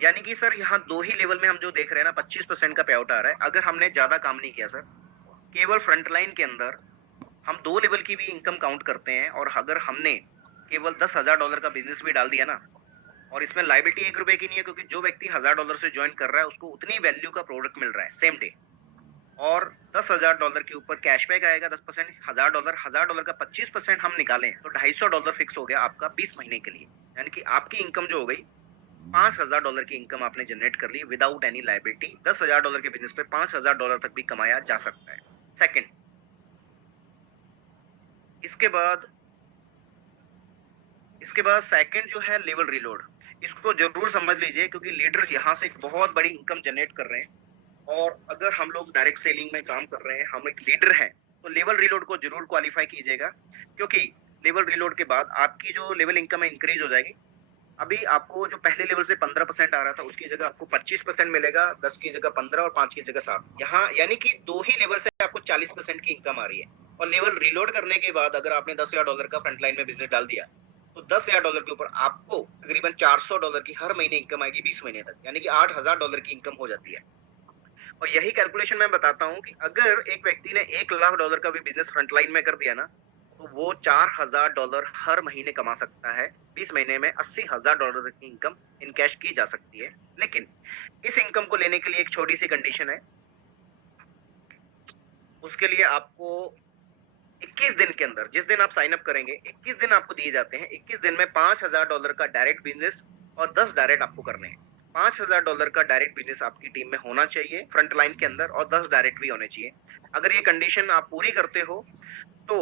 यानी कि सर यहाँ 2 ही लेवल में हम जो देख रहे हैं ना, 25% का पे आउट आ रहा है। अगर हमने ज्यादा काम नहीं किया सर, केवल फ्रंटलाइन के अंदर हम 2 लेवल की भी इनकम काउंट करते हैं, और अगर हमने केवल $10,000 का बिजनेस भी डाल दिया ना, और इसमें लायबिलिटी 1 रुपए की नहीं है, क्योंकि जो व्यक्ति $1,000 से ज्वाइन कर रहा है उसको उतनी वैल्यू का प्रोडक्ट मिल रहा है सेम डे। और $10,000 के ऊपर कैशबैक आएगा 10%। $1,000 का 25% हम निकालें तो $250 फिक्स हो गया आपका 20 महीने के लिए। यानी कि आपकी इनकम जो हो गई, $5,000 की इनकम आपने जनरेट कर ली विदाउट एनी लायबिलिटी। $10,000 के बिजनेस पे $5,000 तक भी कमाया जा सकता है। सेकंड, इसके बाद सेकंड जो है लेवल रीलोड, इसको जरूर समझ लीजिए, क्योंकि लीडर्स यहाँ से एक बहुत बड़ी इनकम जनरेट कर रहे हैं। और अगर हम लोग डायरेक्ट सेलिंग में काम कर रहे हैं, हम एक लीडर हैं, तो लेवल रीलोड को जरूर क्वालिफाई कीजिएगा, क्योंकि लेवल रीलोड के बाद आपकी जो लेवल इनकम है इंक्रीज हो जाएगी। अभी आपको जो पहले लेवल से 15% आ रहा था, उसकी जगह आपको 25% मिलेगा, 10 की जगह 15 और 5 की जगह 7। यहाँ यानी कि 2 ही लेवल से आपको 40% की इनकम आ रही है। और लेवल रीलोड करने के बाद अगर आपने $10,000 का फ्रंटलाइन में बिजनेस डाल दिया, तो $10,000 के ऊपर आपको तकरीबन $400 की हर महीने इनकम आएगी 20 महीने तक, यानी कि $8,000 की इनकम हो जाती है। और यही कैलकुलेशन मैं बताता हूँ कि अगर एक व्यक्ति ने $1,00,000 का भी बिज़नेस फ्रंटलाइन में कर दिया ना, तो वो $4,000 हर महीने कमा सकता है। 20 महीने में $80,000 की इनकम इन कैश की जा सकती है। लेकिन इस इनकम को लेने के लिए एक छोटी-सी कंडीशन है। उसके लिए आपको 21 दिन के अंदर, जिस दिन आप साइन अप करेंगे, 21 दिन आपको दिए जाते हैं। 21 दिन में $5,000 का डायरेक्ट बिज़नेस और 10 डायरेक्ट आपको करने हैं। $5,000 का डायरेक्ट बिज़नेस आपकी टीम में होना चाहिए फ्रंट लाइन के अंदर और 10 डायरेक्ट भी होने चाहिए। अगर ये कंडीशन आप पूरी करते हो, तो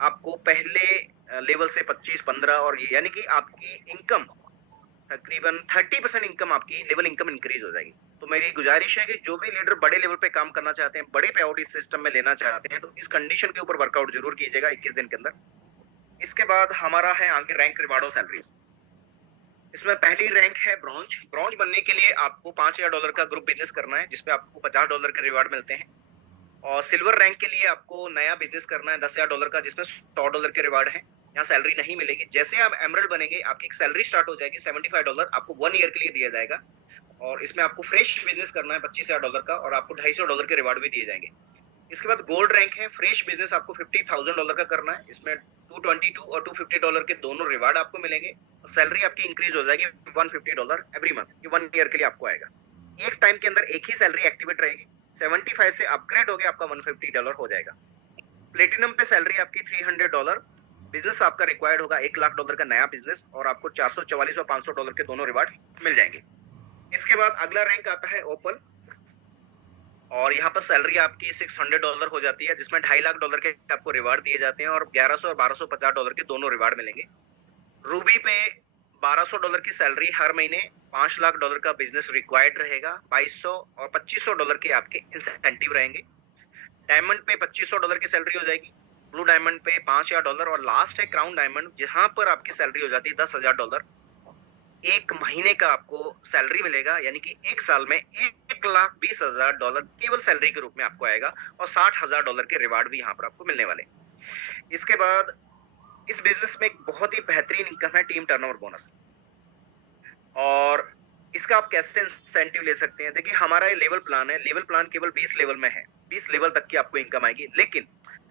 आपको पहले लेवल से 25-15 और ये यानी कि आपकी इनकम तकरीबन 30% इनकम आपकी लेवल इनकम इंक्रीज हो जाएगी। तो मेरी गुजारिश है कि जो भी लीडर बड़े लेवल पे काम करना चाहते हैं, बड़े पे आउट इस सिस्टम में लेना चाहते हैं, तो इस कंडीशन के ऊपर वर्कआउट जरूर कीजिएगा 21 दिन के अंदर। इसके बाद हमारा है आगे रैंक रिवार्ड और सैलरीज। इसमें पहली रैंक है ब्रॉन्ज। ब्रॉन्ज बनने के लिए आपको $5,000 का ग्रुप बिजनेस करना है, जिसपे आपको $50 के रिवार्ड मिलते हैं। और सिल्वर रैंक के लिए आपको नया बिजनेस करना है $10,000 का, जिसमें $100 के रिवार्ड है। यहाँ सैलरी नहीं मिलेगी। जैसे आप एमरल्ड बनेंगे, आपकी एक सैलरी स्टार्ट हो जाएगी $75, आपको 1 ईयर के लिए दिया जाएगा। और इसमें आपको फ्रेश बिजनेस करना है $25,000 का और आपको $250 के रिवार्ड भी दिए जाएंगे। इसके बाद गोल्ड रैंक है। फ्रेश बिजनेस आपको $50,000 का करना है। इसमें $222 और $250 के दोनों रिवार्ड आपको मिलेंगे। सैलरी आपकी इंक्रीज हो जाएगी $150 एवरी मंथ। ये 1 ईयर के लिए आपको आएगा। एक टाइम के अंदर एक ही सैलरी एक्टिवेट रहेगी। 75 से अपग्रेड हो गया, आपका $150 हो जाएगा। प्लेटिनम पे सैलरी आपकी $300। बिजनेस आपका रिक्वायर्ड होगा $1,00,000 का नया बिजनेस और आपको $444 और $500 के दोनों रिवार्ड मिल जाएंगे। इसके बाद अगला रैंक आता है ओपल और यहाँ पर सैलरी आपकी $600 हो जाती है, जिसमें $2.5 लाख के आपको रिवार्ड दिए जाते हैं और 1100 और $1,250 के दोनों रिवार्ड मिलेंगे। रूबी पे $1,200 की सैलरी हर महीने, $5,00,000 का बिजनेस रिक्वायर्ड रहेगा, 2200 और $2,500 के आपके इंसेंटिव रहेंगे। डायमंड पे $2,500 की सैलरी हो जाएगी। ब्लू डायमंड पे $5,000 और लास्ट है क्राउन डायमंड, जहां पर आपकी सैलरी हो जाती है $10,000। एक महीने का आपको सैलरी मिलेगा, यानी कि एक साल में $1,20,000 केवल सैलरी के रूप में आपको आएगा और $60,000 के रिवार्ड भी यहाँ पर आपको मिलने वाले। इसके बाद इस बिजनेस में एक बहुत ही बेहतरीन इनकम है टीम टर्नओवर बोनस। और इसका आप कैसे इंसेंटिव ले सकते हैं? देखिए, हमारा ये लेवल प्लान है। लेवल प्लान केवल 20 लेवल में है। 20 लेवल तक की आपको इनकम आएगी। लेकिन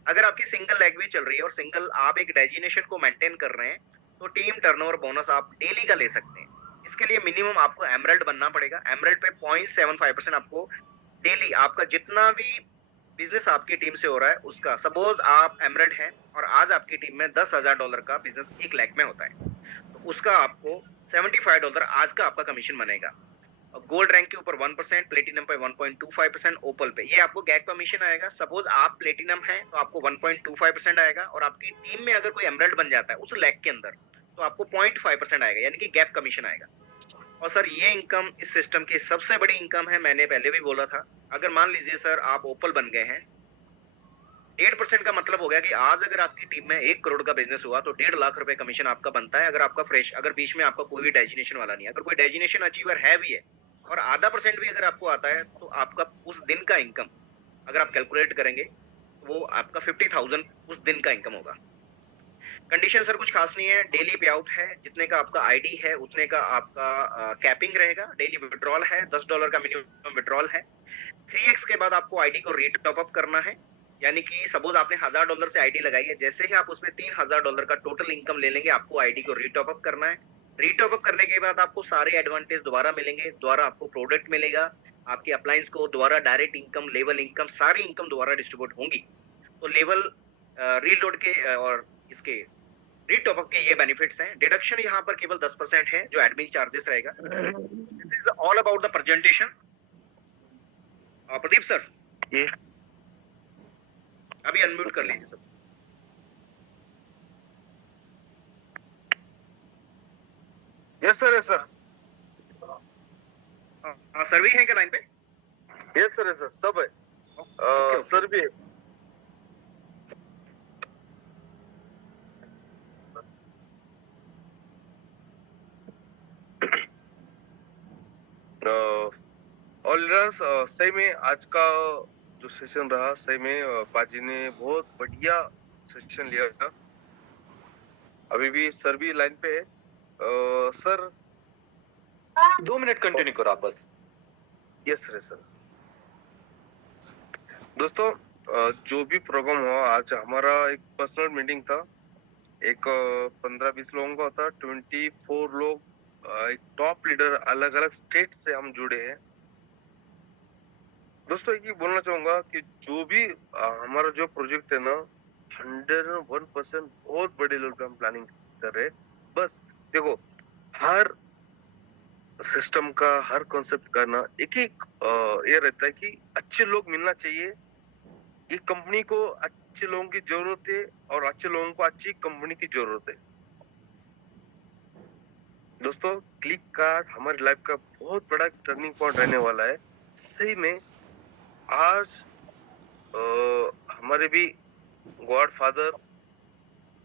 अगर आपकी सिंगल लेग भी चल रही है और सिंगल आप एक डेजिग्नेशन को मेंटेन कर रहे हैं, तो टीम टर्नओवर बोनस आप डेली का ले सकते हैं। इसके लिए मिनिमम आपको एमरल्ड बनना पड़ेगा। एमरल्ड पे 0.75% आपको डेली, आपका जितना भी बिजनेस आपकी टीम से हो रहा है उसका, सपोज आप एमरल्ड हैं और आज आपकी टीम में $10,000 का बिजनेस 1 लाख में होता है, तो उसका आपको $75 आज का आपका कमीशन बनेगा। गोल्ड रैंक के ऊपर 1%, प्लेटिनम पे 1.25%, ओपल पे ये आपको गैप कमीशन आएगा। सपोज आप प्लेटिनम हैं तो आपको 1.25% आएगा और आपकी टीम में अगर कोई एमरल्ड बन जाता है उस लैग के अंदर, तो आपको 0.5% आएगा, यानी कि गैप कमीशन आएगा। और सर, ये इनकम इस सिस्टम की सबसे बड़ी इनकम है। मैंने पहले भी बोला था, अगर मान लीजिए सर आप ओपल बन गए हैं, 1.5% का मतलब हो गया कि आज अगर आपकी टीम में 1 करोड़ का बिजनेस हुआ तो ₹1.5 लाख कमीशन आपका बनता है। अगर आपका फ्रेश, अगर बीच में आपका कोई भी डेजिग्नेशन वाला नहीं है, अगर कोई डेजिग्नेशन अचीवर है भी है और आधा % भी अगर आपको आता है, तो आपका उस दिन का इनकम अगर आप कैलकुलेट करेंगे, वो आपका 50,000 उस दिन का इनकम होगा। कंडीशन सर कुछ खास नहीं है। डेली पे आउट है, जितने का आपका आईडी है उतने का आपका कैपिंग रहेगा। डेली विड्रॉल है, $10 का मिनिमम विड्रॉल है। 3x के बाद आपको आईडी को रीटॉप अप करना है, यानी कि सपोज आपने $1,000 से आईडी लगाई है, जैसे ही आप उसमें $3,000 का टोटल इनकम ले लेंगे, आपको आईडी को रीटॉप अप करना है। रीटॉप अप करने के बाद आपको सारे एडवांटेज दोबारा मिलेंगे, दोबारा आपको प्रोडक्ट मिलेगा, आपके अप्लायंस को दोबारा डायरेक्ट इनकम, लेवल इनकम, सारी इनकम दोबारा डिस्ट्रीब्यूट होंगी। तो लेवल रीलोड के और इसके रीटॉप अप के ये बेनिफिट्स हैं। डिडक्शन यहाँ पर केवल 10% है, जो एडमिन चार्जेस रहेगा। This is all about the presentation. Pradeep sir, जी अभी अनम्यूट कर लीजिए सब। Yes sir, yes sir, sir भी हैं क्या लाइन पे? यस सर, यस सर, सब है। ओके। सर भी है। ऑल लीडर्स, सही में आज का जो सेशन रहा, सही में पाजी ने बहुत बढ़िया सेशन लिया था। अभी भी सर भी लाइन पे है। सर 2 मिनट कंटिन्यू करो आप बस। Yes sir. दोस्तों जो भी प्रोग्राम हुआ आज हमारा एक पर्सनल मीटिंग था। एक 15-20 लोगों का था। 24 लोग एक टॉप लीडर अलग अलग स्टेट से हम जुड़े हैं। दोस्तों एक ही बोलना चाहूंगा कि जो भी हमारा जो प्रोजेक्ट है ना 101% बहुत बड़े लेवल पे हम प्लानिंग कर रहे हैं। बस देखो हर सिस्टम का हर कॉन्सेप्ट का ना एक ये रहता है कि अच्छे लोग मिलना चाहिए। ये कंपनी को अच्छे लोगों की जरूरत है और अच्छे लोगों को अच्छी कंपनी की जरूरत है। दोस्तों क्लिक कार्ड हमारी लाइफ का बहुत बड़ा टर्निंग पॉइंट रहने वाला है। सही में आज हमारे भी गॉड फादर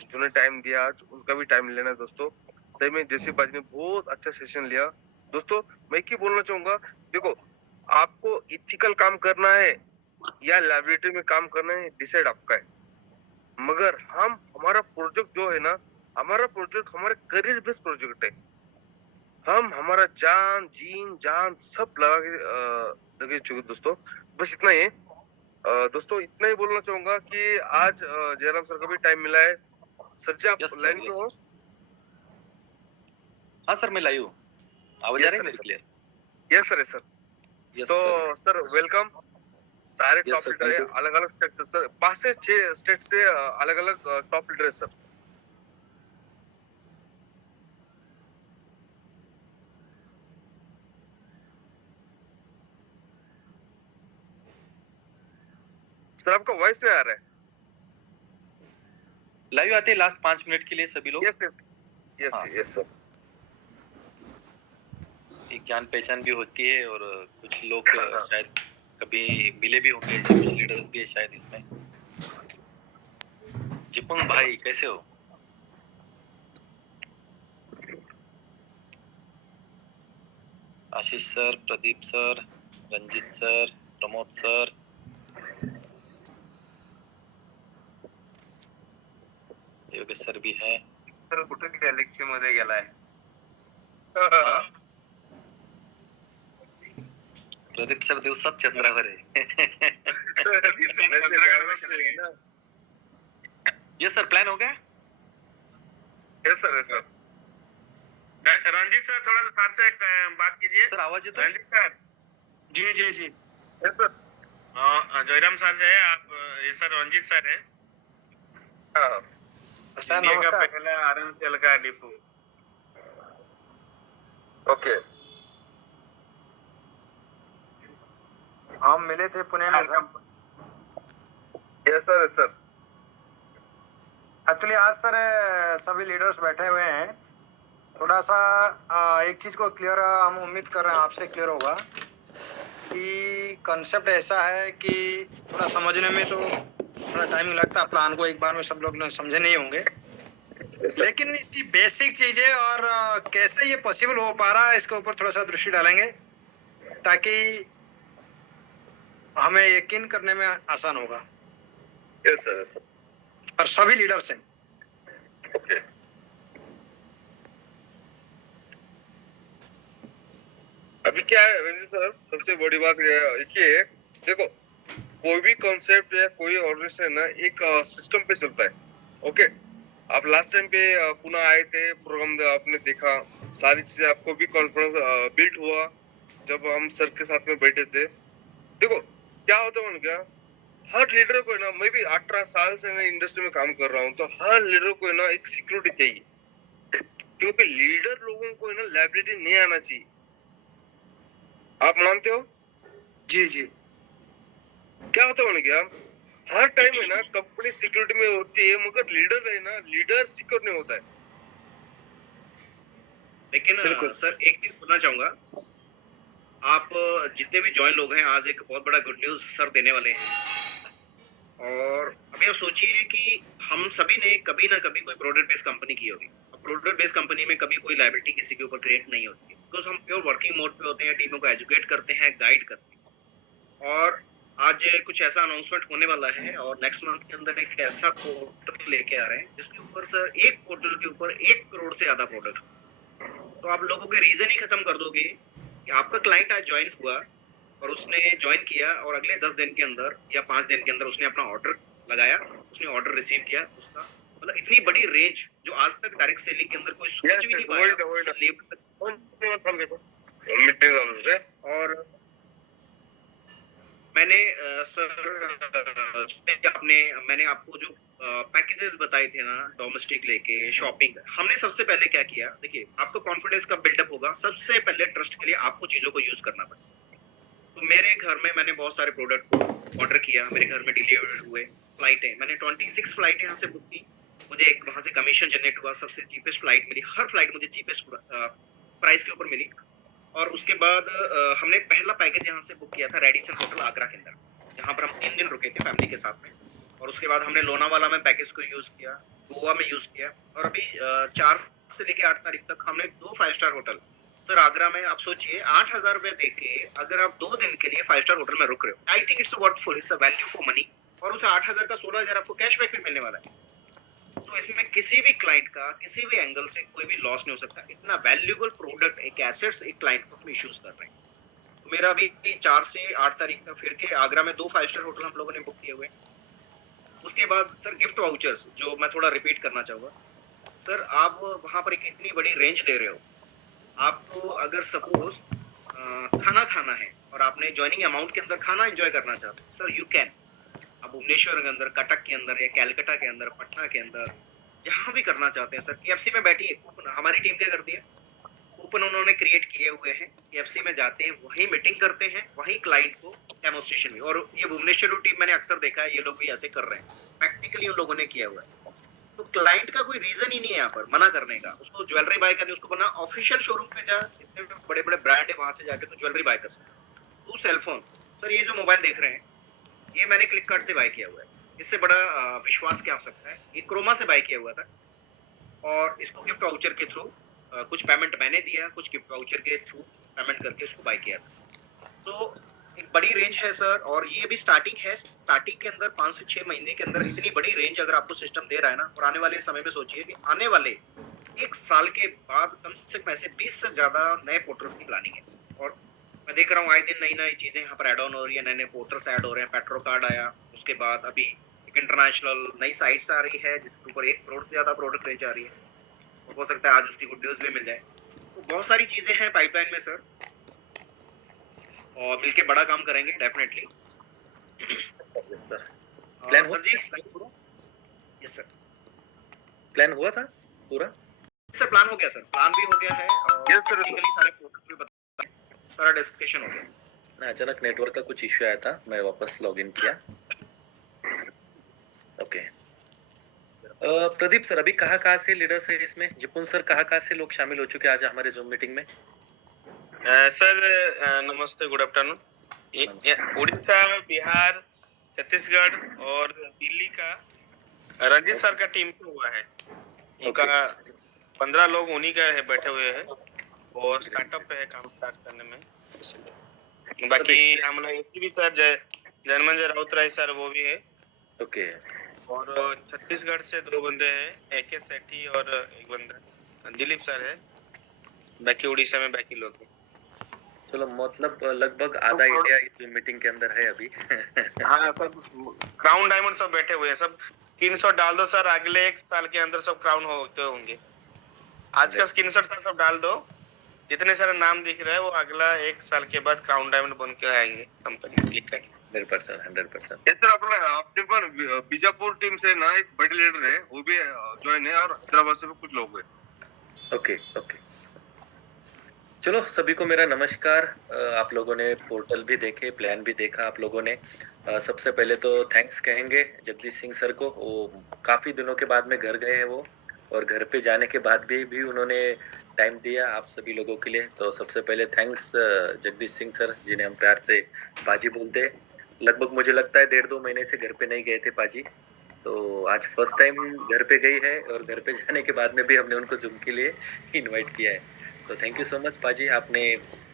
जिन्होंने टाइम दिया आज उनका भी टाइम लेना है। दोस्तों सही में जैसे बाजी ने बहुत अच्छा सेशन लिया। दोस्तों मैं क्या बोलना चाहूंगा, देखो आपको इथिकल काम करना है या लैबोरेटरी में काम करना है डिसाइड आपका है। मगर हम हमारा प्रोजेक्ट जो है ना हमारा प्रोजेक्ट हमारे करियर बेस्ड प्रोजेक्ट है। हम हमारा जान जीन जान सब लगे चुके दोस्तों। बस इतना ही है। दोस्तों इतना ही बोलना चाहूंगा कि आज जयराम सर का भी टाइम मिला है। सर जी आप Yes, sir, लाइन yes. पे हो? हाँ सर मैं लाइव हूँ। आवाज आ Yes, रही है sir, मेरी sir. Clear? Yes sir. Yes तो सर। Sir welcome. सारे Yes, top sir, leader thank है you. अलग अलग स्टेट से सर 5 से 6 स्टेट से अलग अलग टॉप लीडर है सर। सर आपका वॉइस नहीं आ रहा है। लाइव आते हैं लास्ट 5 मिनट के लिए सभी लोग। यस यस यस हाँ। Yes sir. एक जान पहचान भी होती है और कुछ लोग हाँ। शायद कभी मिले भी होंगे, कुछ लीडर्स भी है शायद इसमें। जिपुंग भाई कैसे हो? Ashish sir, Pradeep sir, Ranjit sir, Pramod sir, Yogesh sir भी है। सर कुठे गॅलेक्सी मध्ये गेलाय? प्रदीप सर दिवसात चंद्रावर आहे. ये सर प्लान हो गया? Yes sir. रंजीत सर थोड़ा सा सर से बात कीजिए। सर आवाज येतो? Ranjit sir ji. Yes sir. हाँ जयराम सर से है आप ये सर रंजीत सर है। हाँ सर इंडिया का पहला आरएमसीएल का डिपो। ओके हम मिले थे पुणे में सर। Yes sir. एक्चुअली आज सर सभी लीडर्स बैठे हुए हैं। थोड़ा सा एक चीज को क्लियर हम उम्मीद कर रहे हैं आपसे क्लियर होगा कि कंसेप्ट ऐसा है कि थोड़ा समझने में तो थोड़ा टाइम लगता है। प्लान को एक बार में सब लोग समझे नहीं होंगे, लेकिन इसकी बेसिक चीजें और कैसे ये पॉसिबल हो पा रहा है इसके ऊपर थोड़ा सा दृष्टि डालेंगे ताकि हमें यकीन करने में आसान होगा। Yes sir. और सभी लीडर्स हैं। ओके अभी क्या है रंजीत सर, सबसे बड़ी बात ये है, देखो कोई भी कॉन्सेप्ट या कोई ऑर्गेनाइजेशन ना एक सिस्टम पे चलता है। ओके आप लास्ट टाइम पे पुणे आए थे प्रोग्राम आपने देखा सारी चीजें आपको भी कॉन्फ्रेंस बिल्ड हुआ जब हम सर के साथ में बैठे थे। देखो क्या होता है क्या हर लीडर को ना मैं भी 18 साल से ना इंडस्ट्री में काम कर रहा हूँ तो हर लीडर को ना एक सिक्योरिटी चाहिए क्योंकि लीडर लोगों को ना लायबिलिटी नहीं आना चाहिए। आप मानते हो? जी क्या होता है क्या हर टाइम है ना कंपनी सिक्योरिटी में होती है मगर लीडर है ना लीडर सिक्योर नहीं होता है। लेकिन सर एक चीज बोलना चाहूंगा, आप जितने भी ज्वाइन लोग हैं आज एक बहुत बड़ा गुड न्यूज सर देने वाले हैं। और अभी आप सोचिए कि हम सभी ने कभी ना कभी कोई प्रोडक्ट बेस्ड कंपनी की होगी। प्रोडक्ट बेस्ड कंपनी में कभी कोई लायबिलिटी किसी के ऊपर क्रिएट नहीं होती बिकॉज हम प्योर वर्किंग मोड पे होते हैं, टीमों को एजुकेट करते हैं, गाइड करते हैं। और आज कुछ ऐसा अनाउंसमेंट होने वाला है और नेक्स्ट मंथ के अंदर एक ऐसा पोर्टल लेके आ रहे हैं जिसके ऊपर सर एक पोर्टल के ऊपर 1 करोड़ से ज्यादा प्रोडक्ट। तो आप लोगों के रीजन ही खत्म कर दोगे कि आपका क्लाइंट आज ज्वाइन हुआ और उसने ज्वाइन किया और अगले 10 दिन के अंदर या 5 दिन के अंदर उसने अपना ऑर्डर लगाया, उसने ऑर्डर रिसीव किया उसका, मतलब इतनी बड़ी रेंज जो आज तक डायरेक्ट सेलिंग के अंदर कोई सोच Yes, भी नहीं yes, पाया। hold on. Labour meeting on और मैंने सर मैंने आपको जो पैकेजेस बताए थे ना डोमेस्टिक लेके शॉपिंग, हमने सबसे पहले क्या किया, देखिए आपको कॉन्फिडेंस कब बिल्डअप होगा, सबसे पहले ट्रस्ट के लिए आपको चीजों को यूज करना पड़ेगा। तो मेरे घर में मैंने बहुत सारे प्रोडक्ट को ऑर्डर किया, मेरे घर में डिलीवर हुए, फ्लाइटें मैंने 26 फ्लाइट यहाँ से बुक की, मुझे एक वहां से कमीशन जनरेट हुआ, सबसे चीपेस्ट फ्लाइट मिली, हर फ्लाइट मुझे चीपेस्ट प्राइस के ऊपर मिली। और उसके बाद हमने पहला पैकेज यहाँ से बुक किया था रेडिसन होटल आगरा के अंदर, जहाँ पर हम 3 दिन रुके थे फैमिली के साथ में। और उसके बाद हमने लोनावाला में पैकेज को यूज किया, गोवा में यूज किया, और अभी 4 से लेके 8 तारीख तक हमने 2 5 स्टार होटल सर आगरा में। आप सोचिए 8,000 रुपए देके अगर आप 2 दिन के लिए 5 स्टार होटल में रुक रहे हो, I think it's worthful, it's a value for money. और उस 8,000 का 16,000 आपको कैशबैक भी मिलने वाला है। तो इसमें किसी भी क्लाइंट का किसी भी एंगल से कोई भी लॉस नहीं हो सकता। इतना वैल्यूएबल प्रोडक्ट, एक एसेट्स एक क्लाइंट को हम इश्यूज कर रहे हैं। तो मेरा अभी 4 से 8 तारीख तक फिर के आगरा में 2 5 स्टार होटल हम लोगों ने बुक किए हुए। उसके बाद सर गिफ्ट वाउचर्स, जो मैं थोड़ा रिपीट करना चाहूंगा सर, आप वहां पर एक इतनी बड़ी रेंज दे रहे हो, आपको अगर सपोज खाना खाना है और आपने ज्वाइनिंग अमाउंट के अंदर खाना एंजॉय करना चाहते हैं सर, यू कैन। आप भुवनेश्वर के अंदर, कटक के अंदर या कैलकाटा के अंदर, पटना के अंदर, जहां भी करना चाहते हैं सर, केएफसी में बैठिए। कूपन हमारी टीम क्या करती है, कूपन उन्होंने क्रिएट किए हुए हैं, केएफसी में जाते हैं, वहीं मीटिंग करते हैं, वहीं क्लाइंट को डेमोन्स्ट्रेशन भी। और ये भुवनेश्वर टीम मैंने अक्सर देखा है, ये लोग भी ऐसे कर रहे हैं, प्रैक्टिकली उन लोगों ने किया हुआ है। तो क्लाइंट का कोई रीजन ही नहीं है यहाँ पर मना करने का। उसको ज्वेलरी बाय करनी, उसको बना ऑफिशियल शोरूम पे जा, इतने बड़े बड़े ब्रांड है, वहां से जाके तो ज्वेलरी बाय कर सकते। तो सेलफोन सर, ये जो मोबाइल देख रहे हैं, ये मैंने फ्लिपकार्ट से बाय किया हुआ है। इससे बड़ा विश्वास क्या हो सकता है। ये क्रोमा से बाय किया हुआ था और इसको गिफ्ट वाउचर के थ्रू कुछ पेमेंट मैंने दिया, कुछ गिफ्ट वाउचर के थ्रू पेमेंट करके इसको बाय किया था। तो एक बड़ी रेंज है सर, और ये भी स्टार्टिंग है। स्टार्टिंग के अंदर 5 से 6 महीने के अंदर इतनी बड़ी रेंज अगर आपको सिस्टम दे रहा है ना, और आने वाले समय में सोचिए कि आने वाले 1 साल के बाद कम से कम ऐसे 20 से ज्यादा नए पोर्टल्स की प्लानिंग है। और मैं देख रहा हूँ आए दिन नई नई चीजें यहाँ पर ऐड ऑन हो रही है, नए नए पोर्टल्स ऐड हो रहे हैं। पेट्रो कार्ड आया, उसके बाद अभी एक इंटरनेशनल नई साइट्स आ रही है जिसके ऊपर 1 करोड़ से ज्यादा प्रोडक्ट रेंज आ रही है। हो सकता है आज उसकी गुड न्यूज भी मिल जाए। तो बहुत सारी चीजें हैं पाइपलाइन में सर, और मिलके बड़ा काम करेंगे definitely. Sir plan sir ji, yes sir, plan हुआ था पूरा? सर प्लान हो गया सर, प्लान भी हो गया है और Yes, sir. टेक्निकली सारे प्रोडक्ट भी बता, सारा डिस्कशन हो गया। ना अचानक नेटवर्क का कुछ इश्यू आया था, मैं वापस लॉगिन किया। ओके प्रदीप सर, अभी कहाँ से लीडर्स है इसमें? जिपुन सर, कहाँ से लोग शामिल हो चुके हैं आज हमारे जूम मीटिंग में? सर नमस्ते, गुड आफ्टरनून। उड़ीसा, बिहार, छत्तीसगढ़ और दिल्ली का रंजीत सर का टीम से हुआ है। उनका 15 लोग उन्हीं का है, बैठे हुए हैं और स्टार्टअप पे है काम स्टार्ट करने में। बाकी हम लोग एसपी सर जनमंजय राउत राय सर वो भी है। ओके और छत्तीसगढ़ से 2 बंदे हैं, AK सेठी और एक बंदा दिलीप सर है। बाकी उड़ीसा में बाकी लोग हैं। चलो, मतलब लगभग आधा इंडिया इस मीटिंग के अंदर है अभी। हाँ, सब क्राउन डायमंड सब बैठे हुए हैं। सब 300 डाल दो सर, अगले 1 साल के अंदर सब क्राउन होते होंगे। आज का स्क्रीनशॉट सर सब डाल दो, जितने सारे नाम दिख रहे हैं वो अगला 1 साल के बाद क्राउन डायमंड बन के आएंगे कंपनी। क्लिक करेंगे 100%। यस सर, अपना आपके पर बीजापुर टीम से ना एक बड़े लीडर है, वो भी ज्वाइन है, और हैदराबाद से भी कुछ लोग हैं। ओके चलो, सभी को मेरा नमस्कार। आप लोगों ने पोर्टल भी देखे, प्लान भी देखा आप लोगों ने। सबसे पहले तो थैंक्स कहेंगे जगदीश सिंह सर को। वो काफ़ी दिनों के बाद में घर गए हैं वो, और घर पे जाने के बाद भी उन्होंने टाइम दिया आप सभी लोगों के लिए। तो सबसे पहले थैंक्स जगदीश सिंह सर, जिन्हें हम प्यार से पाजी बोलते हैं। लगभग मुझे लगता है 1.5-2 महीने से घर पे नहीं गए थे पाजी, तो आज फर्स्ट टाइम घर पे गई है, और घर पे जाने के बाद में भी हमने उनको जूम के लिए इनवाइट किया है। तो थैंक यू सो मच पाजी, आपने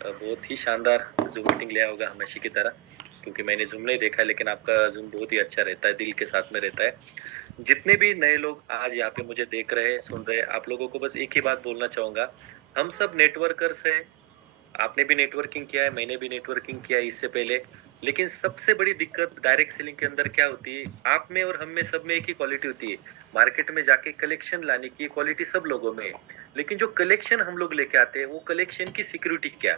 बहुत ही शानदार जूम मीटिंग लिया होगा हमेशा की तरह। क्योंकि मैंने जूम नहीं देखा है, लेकिन आपका जूम बहुत ही अच्छा रहता है, दिल के साथ में रहता है। जितने भी नए लोग आज यहाँ पे मुझे देख रहे हैं, सुन रहे हैं, आप लोगों को बस एक ही बात बोलना चाहूंगा, हम सब नेटवर्कर्स हैं। आपने भी नेटवर्किंग किया है, मैंने भी नेटवर्किंग किया है इससे पहले। लेकिन सबसे बड़ी दिक्कत डायरेक्ट सेलिंग के अंदर क्या होती है, आप में और हम में, सब में एक ही क्वालिटी होती है। मार्केट में जाके कलेक्शन लाने की क्वालिटी सब लोगों में है, लेकिन जो कलेक्शन हम लोग लेके आते हैं, वो कलेक्शन की सिक्योरिटी क्या?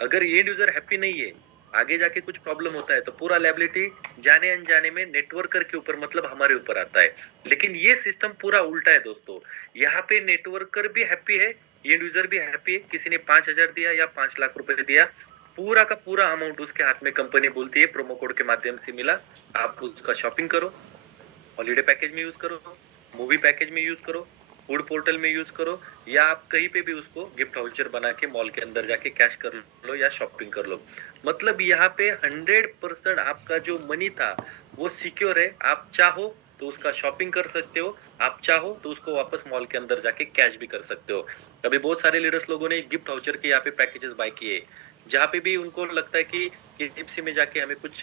अगर एंड यूजर हैप्पी नहीं है, आगे जाके कुछ प्रॉब्लम होता है, तो पूरा लायबिलिटी जाने अनजाने में नेटवर्कर के ऊपर, मतलब हमारे ऊपर आता है। लेकिन ये सिस्टम पूरा उल्टा है दोस्तों। यहाँ पे नेटवर्कर भी हैप्पी है, एंड यूजर भी हैप्पी है। किसी ने 5,000 दिया या 5 लाख रुपए दिया, पूरा का पूरा अमाउंट उसके हाथ में कंपनी बोलती है प्रोमो कोड के माध्यम से मिला, आप उसका शॉपिंग करो, हॉलीडे पैकेज में यूज करो, मूवी पैकेज में यूज करो, फूड पोर्टल में यूज करो, या आप कहीं पे भी उसको गिफ्ट वाउचर बना के मॉल के अंदर जाके कैश कर लो या शॉपिंग कर लो। मतलब यहाँ पे 100% आपका जो मनी था वो सिक्योर है। आप चाहो तो उसका शॉपिंग कर सकते हो, आप चाहो तो उसको वापस मॉल के अंदर जाके कैश भी कर सकते हो। अभी बहुत सारे लीडर्स लोगों ने गिफ्ट वाउचर के यहाँ पे पैकेजेस बाय किए, जहाँ पे भी उनको लगता है कि KFC में जाके हमें कुछ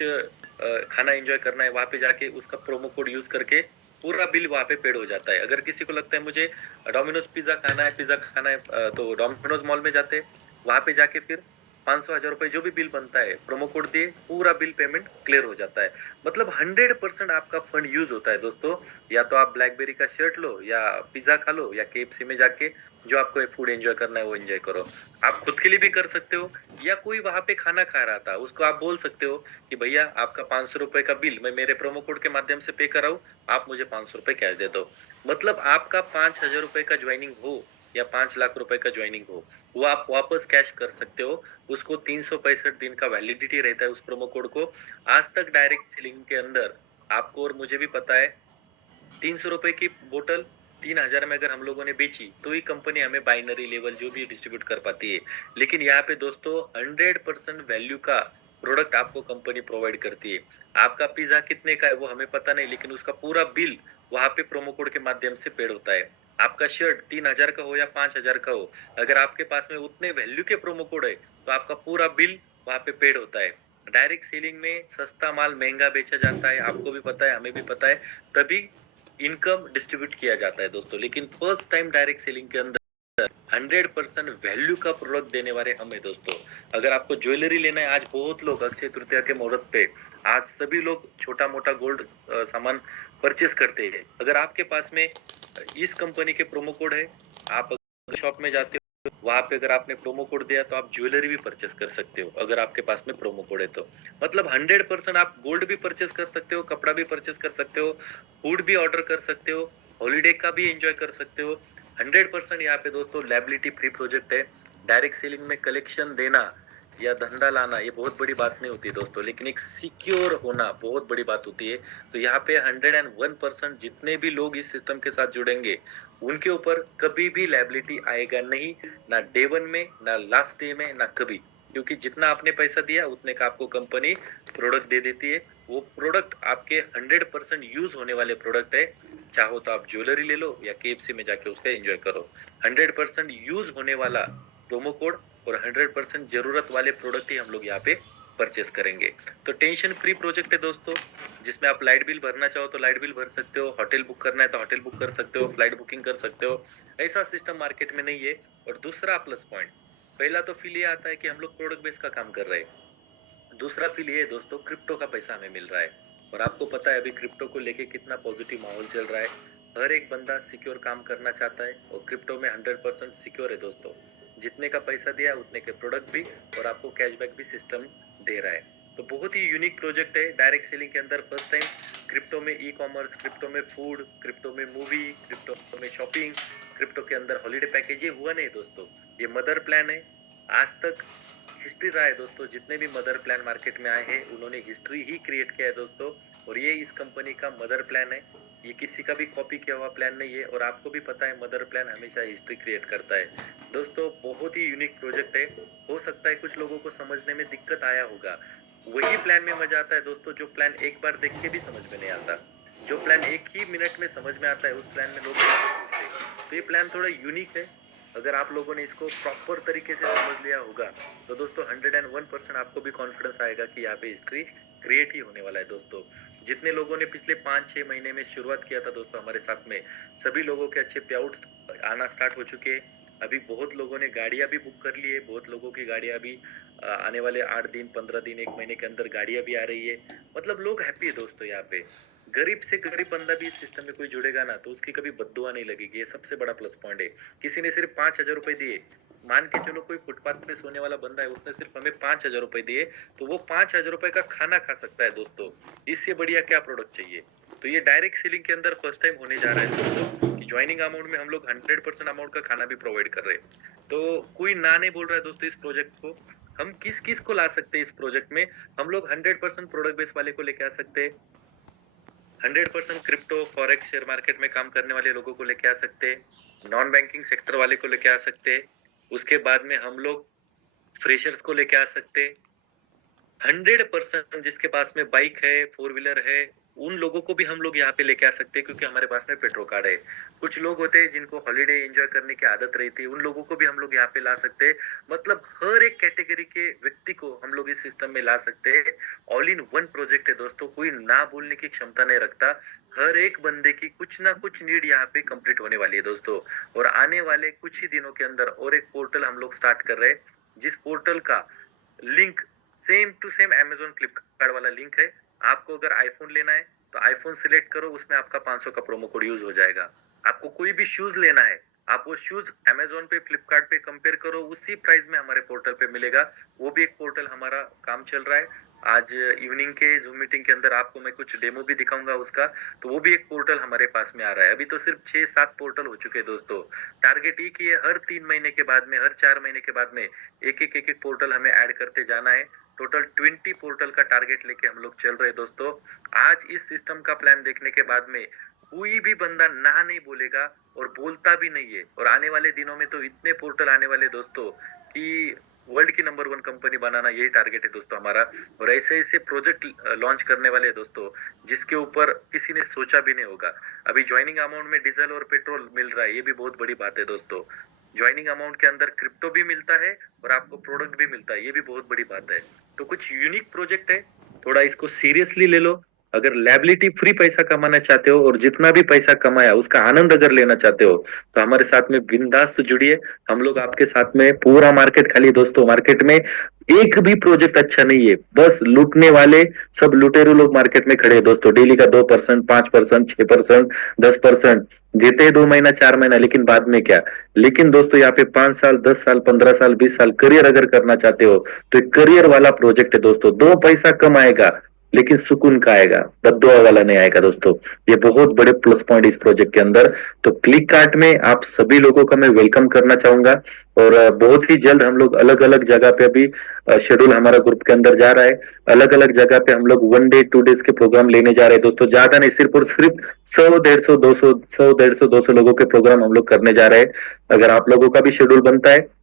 खाना एंजॉय करना है, वहां पे जाके उसका प्रोमो कोड यूज करके पूरा बिल वहां पे पेड हो जाता है। अगर किसी को लगता है मुझे डोमिनोज पिज्जा खाना है, तो डोमिनोज मॉल में जाते, वहां पे जाके फिर 500,000 रुपए जो भी बिल बनता है, प्रोमो कोड दिए, पूरा बिल पेमेंट क्लियर हो जाता है। मतलब 100% आपका फंड यूज होता है दोस्तों। या तो आप ब्लैकबेरी का शर्ट लो, या पिज्जा खा लो, या KFC में जाके जो आपको फूड एंजॉय करना है वो एंजॉय करो। आप खुद के लिए भी कर सकते हो, या कोई वहां पे खाना खा रहा था उसको आप बोल सकते हो कि भैया आपका 500 रुपए का बिल मैं मेरे प्रोमो कोड के माध्यम से पे कर रहा हूँ, आप मुझे 500 रुपए कैश दे दो। मतलब आपका 5,000 रुपए का ज्वाइनिंग हो या 5 लाख रुपए का ज्वाइनिंग हो, वो आप वापस कैश कर सकते हो। उसको 365 दिन का वैलिडिटी रहता है उस प्रोमो कोड को। आज तक डायरेक्ट सेलिंग के अंदर आपको और मुझे भी पता है, 300 रुपए की बोतल 3,000 में अगर हम लोगों ने बेची, तो ही कंपनी हमें बाइनरी लेवल जो भी डिस्ट्रीब्यूट कर पाती है। लेकिन यहाँ पे दोस्तों 100% वैल्यू का प्रोडक्ट आपको कंपनी प्रोवाइड करती है। आपका पिज्जा कितने का है वो हमें पता नहीं, लेकिन उसका पूरा बिल वहां पे प्रोमो कोड के माध्यम से पेड होता है। आपका शर्ट 3,000 का हो या 5,000 का हो, अगर आपके पास में उतने वैल्यू के प्रोमो कोड है, तो आपका पूरा बिल वहां पे पेड होता है। डायरेक्ट सेलिंग में सस्ता माल महंगा बेचा जाता है, आपको भी पता है, हमें भी पता है, तभी इनकम डिस्ट्रीब्यूट किया जाता है दोस्तों। लेकिन फर्स्ट टाइम डायरेक्ट सेलिंग के अंदर 100% वैल्यू का प्रोडक्ट देने वाले हम है दोस्तों। अगर आपको ज्वेलरी लेना है, आज बहुत लोग अक्षय तृतीया के मुहूर्त पे, आज सभी लोग छोटा मोटा गोल्ड सामान परचेस करते हैं। अगर आपके पास में इस कंपनी के प्रोमो कोड है, आप शॉप में जाते हो, वहां पे अगर आपने प्रोमो कोड दिया तो आप ज्वेलरी भी परचेस कर सकते हो, अगर आपके पास में प्रोमो कोड है तो। मतलब 100% आप गोल्ड भी परचेस कर सकते हो, कपड़ा भी परचेस कर सकते हो, फूड भी ऑर्डर कर सकते हो, हॉलीडे का भी एंजॉय कर सकते हो। 100% यहाँ पे दोस्तों लायबिलिटी फ्री प्रोजेक्ट है। डायरेक्ट सेलिंग में कलेक्शन देना या धंधा लाना ये बहुत बड़ी बात नहीं होती दोस्तों, लेकिन एक सिक्योर होना बहुत बड़ी बात होती है। तो यहाँ पे 101% जितने भी लोग इस सिस्टम के साथ जुड़ेंगे, उनके ऊपर कभी भी लायबिलिटी आएगा नहीं, ना डे 1 में, ना लास्ट डे में, ना कभी। क्योंकि जितना आपने पैसा दिया उतने का आपको कंपनी प्रोडक्ट दे देती है। वो प्रोडक्ट आपके 100% यूज होने वाले प्रोडक्ट है। चाहो तो आप ज्वेलरी ले लो या KFC में जाके उसका एंजॉय करो। 100% यूज होने वाला प्रोमो कोड और 100% जरूरत वाले प्रोडक्ट ही हम लोग यहाँ पे परचेस करेंगे। तो टेंशन फ्री प्रोजेक्ट है दोस्तों, जिसमें आप लाइट बिल भरना चाहो तो लाइट बिल भर सकते हो, होटल बुक करना है तो होटल बुक कर सकते हो, फ्लाइट बुकिंग कर सकते हो। ऐसा सिस्टम मार्केट में नहीं है। और दूसरा प्लस पॉइंट, पहला तो फील ये आता है कि हम लोग प्रोडक्ट बेस का काम कर रहे हैं। दूसरा फील ये है दोस्तों, क्रिप्टो का पैसा हमें मिल रहा है। और आपको पता है अभी क्रिप्टो को लेके कितना पॉजिटिव माहौल चल रहा है। हर एक बंदा सिक्योर काम करना चाहता है, और क्रिप्टो में 100% सिक्योर है दोस्तों। जितने का पैसा दिया उतने के प्रोडक्ट भी, और आपको कैशबैक भी सिस्टम दे रहा है। तो बहुत ही यूनिक प्रोजेक्ट है डायरेक्ट सेलिंग के अंदर। फर्स्ट टाइम क्रिप्टो में ई कॉमर्स, क्रिप्टो में फूड, क्रिप्टो में मूवी, क्रिप्टो में शॉपिंग, क्रिप्टो के अंदर हॉलीडे पैकेज, ये हुआ नहीं दोस्तों, ये मदर प्लान है। आज तक हिस्ट्री रहा है दोस्तों, जितने भी मदर प्लान मार्केट में आए हैं उन्होंने हिस्ट्री ही क्रिएट किया है दोस्तों। और ये इस कंपनी का मदर प्लान है, ये किसी का भी कॉपी किया हुआ प्लान नहीं है। और आपको भी पता है मदर प्लान हमेशा हिस्ट्री क्रिएट करता है दोस्तों। बहुत ही यूनिक प्रोजेक्ट है। हो सकता है कुछ लोगों को समझने में दिक्कत आया होगा, वही प्लान में मजा आता है दोस्तों जो प्लान एक बार देख के भी समझ में नहीं आता। जो प्लान एक ही मिनट में समझ में आता है, उस प्लान में लोग तो ये प्लान थोड़ा यूनिक है। अगर आप लोगों ने इसको प्रॉपर तरीके से समझ लिया होगा तो दोस्तों 101% आपको भी कॉन्फिडेंस आएगा कि यहाँ पे हिस्ट्री क्रिएट ही होने वाला है दोस्तों। जितने लोगों ने पिछले 5-6 महीने में शुरुआत किया था दोस्तों हमारे साथ में, सभी लोगों के अच्छे पे आउट्स आना स्टार्ट हो चुके हैं। अभी बहुत लोगों ने गाड़ियां भी बुक कर ली है, बहुत लोगों की गाड़ियां भी आने वाले 8 दिन 15 दिन 1 महीने के अंदर गाड़ियां भी आ रही है। मतलब लोग हैप्पी है दोस्तों। यहाँ पे गरीब से गरीब बंदा भी इस सिस्टम में कोई जुड़ेगा ना तो उसकी कभी बद्दुआ नहीं लगेगी, ये सबसे बड़ा प्लस पॉइंट है। किसी ने सिर्फ 5,000 रुपए दिए, मान के चलो कोई फुटपाथ पे सोने वाला बंदा है, उसने सिर्फ हमें 5,000 रुपए दिए तो वो 5,000 रुपए का खाना खा सकता है दोस्तों। इससे बढ़िया क्या प्रोडक्ट चाहिए। तो ये डायरेक्ट सेलिंग के अंदर फर्स्ट टाइम होने जा रहा है दोस्तों कि ज्वाइनिंग अमाउंट में हम लोग 100% अमाउंट का खाना भी प्रोवाइड कर रहे हैं। तो कोई ना नहीं बोल रहा है दोस्तों इस प्रोजेक्ट को। हम किस किस को ला सकते हैं इस प्रोजेक्ट में। हम लोग 100% प्रोडक्ट बेस वाले को लेके आ सकते हैं, 100% क्रिप्टो फॉरेक्स शेयर मार्केट में काम करने वाले लोगों को लेके आ सकते हैं, नॉन बैंकिंग सेक्टर वाले को लेके आ सकते हैं। उसके बाद में हम लोग फ्रेशर्स को लेके आ सकते हैं। 100% जिसके पास में बाइक है, 4 व्हीलर है, उन लोगों को भी हम लोग यहाँ पे लेके आ सकते हैं क्योंकि हमारे पास में पेट्रो कार्ड है। कुछ लोग होते हैं जिनको हॉलीडे एंजॉय करने की आदत रहती है, उन लोगों को भी हम लोग यहाँ पे ला सकते हैं। मतलब हर एक कैटेगरी के व्यक्ति को हम लोग इस सिस्टम में ला सकते हैं। ऑल इन वन प्रोजेक्ट है दोस्तों, कोई ना बोलने की क्षमता नहीं रखता। हर एक बंदे की कुछ ना कुछ नीड यहाँ पे कंप्लीट होने वाली है दोस्तों। और आने वाले कुछ ही दिनों के अंदर और एक पोर्टल हम लोग स्टार्ट कर रहे हैं, जिस पोर्टल का link same to same Amazon Flipkart वाला लिंक है। आपको अगर आईफोन लेना है तो आईफोन सिलेक्ट करो, उसमें आपका 500 का प्रोमो कोड यूज हो जाएगा। आपको कोई भी शूज लेना है, आप वो शूज अमेजोन पे फ्लिपकार्ट पे कंपेयर करो, उसी प्राइस में हमारे पोर्टल पे मिलेगा। वो भी एक पोर्टल हमारा काम चल रहा है। आज इवनिंग के जूम मीटिंग के अंदर आपको मैं कुछ डेमो भी दिखाऊंगा उसका। तो वो भी एक पोर्टल हमारे पास में आ रहा है। अभी तो सिर्फ 6-7 पोर्टल हो चुके हैं दोस्तों। टारगेट एक ही है, हर 3 महीने के बाद में, हर 4 महीने के बाद में एक एक पोर्टल हमें ऐड करते जाना है। टोटल 20 पोर्टल का टारगेट लेके हम लोग चल रहे हैं दोस्तों। आज इस सिस्टम का प्लान देखने के बाद में कोई भी बंदा ना नहीं बोलेगा और बोलता भी नहीं है। और आने वाले दिनों में तो इतने पोर्टल आने वाले दोस्तों कि वर्ल्ड की नंबर 1 कंपनी बनाना यही टारगेट है दोस्तों हमारा। और ऐसे ऐसे प्रोजेक्ट लॉन्च करने वाले हैं दोस्तों जिसके ऊपर किसी ने सोचा भी नहीं होगा। अभी ज्वाइनिंग अमाउंट में डीजल और पेट्रोल मिल रहा है, ये भी बहुत बड़ी बात है दोस्तों। ज्वाइनिंग अमाउंट के अंदर क्रिप्टो भी मिलता है और आपको प्रोडक्ट भी मिलता है, ये भी बहुत बड़ी बात है। तो कुछ यूनिक प्रोजेक्ट है, थोड़ा इसको सीरियसली ले लो। अगर लायबिलिटी फ्री पैसा कमाना चाहते हो और जितना भी पैसा कमाया उसका आनंद अगर लेना चाहते हो तो हमारे साथ में बिंदास जुड़िए। हम लोग आपके साथ में पूरा मार्केट खाली दोस्तों, मार्केट में एक भी प्रोजेक्ट अच्छा नहीं है, बस लूटने वाले सब लुटेरू लोग मार्केट में खड़े हैं दोस्तों। डेली का 2%, 5%, 6%, 10% देते हैं 2 महीना 4 महीना, लेकिन बाद में क्या। लेकिन दोस्तों यहाँ पे 5 साल 10 साल 15 साल 20 साल करियर अगर करना चाहते हो तो एक करियर वाला प्रोजेक्ट है दोस्तों। 2 पैसा कम आएगा लेकिन सुकून का आएगा, बद्दुआ वाला नहीं आएगा दोस्तों। ये बहुत बड़े प्लस पॉइंट इस प्रोजेक्ट के अंदर। तो क्लिक कार्ट में आप सभी लोगों का मैं वेलकम करना चाहूंगा। और बहुत ही जल्द हम लोग अलग अलग जगह पे अभी शेड्यूल हमारा ग्रुप के अंदर जा रहा है। अलग अलग जगह पे हम लोग 1 डे 2 डेज के प्रोग्राम लेने जा रहे हैं दोस्तों। ज्यादा नहीं, सिर्फ और सिर्फ 100-150-200 लोगों के प्रोग्राम हम लोग करने जा रहे हैं। अगर आप लोगों का भी शेड्यूल बनता है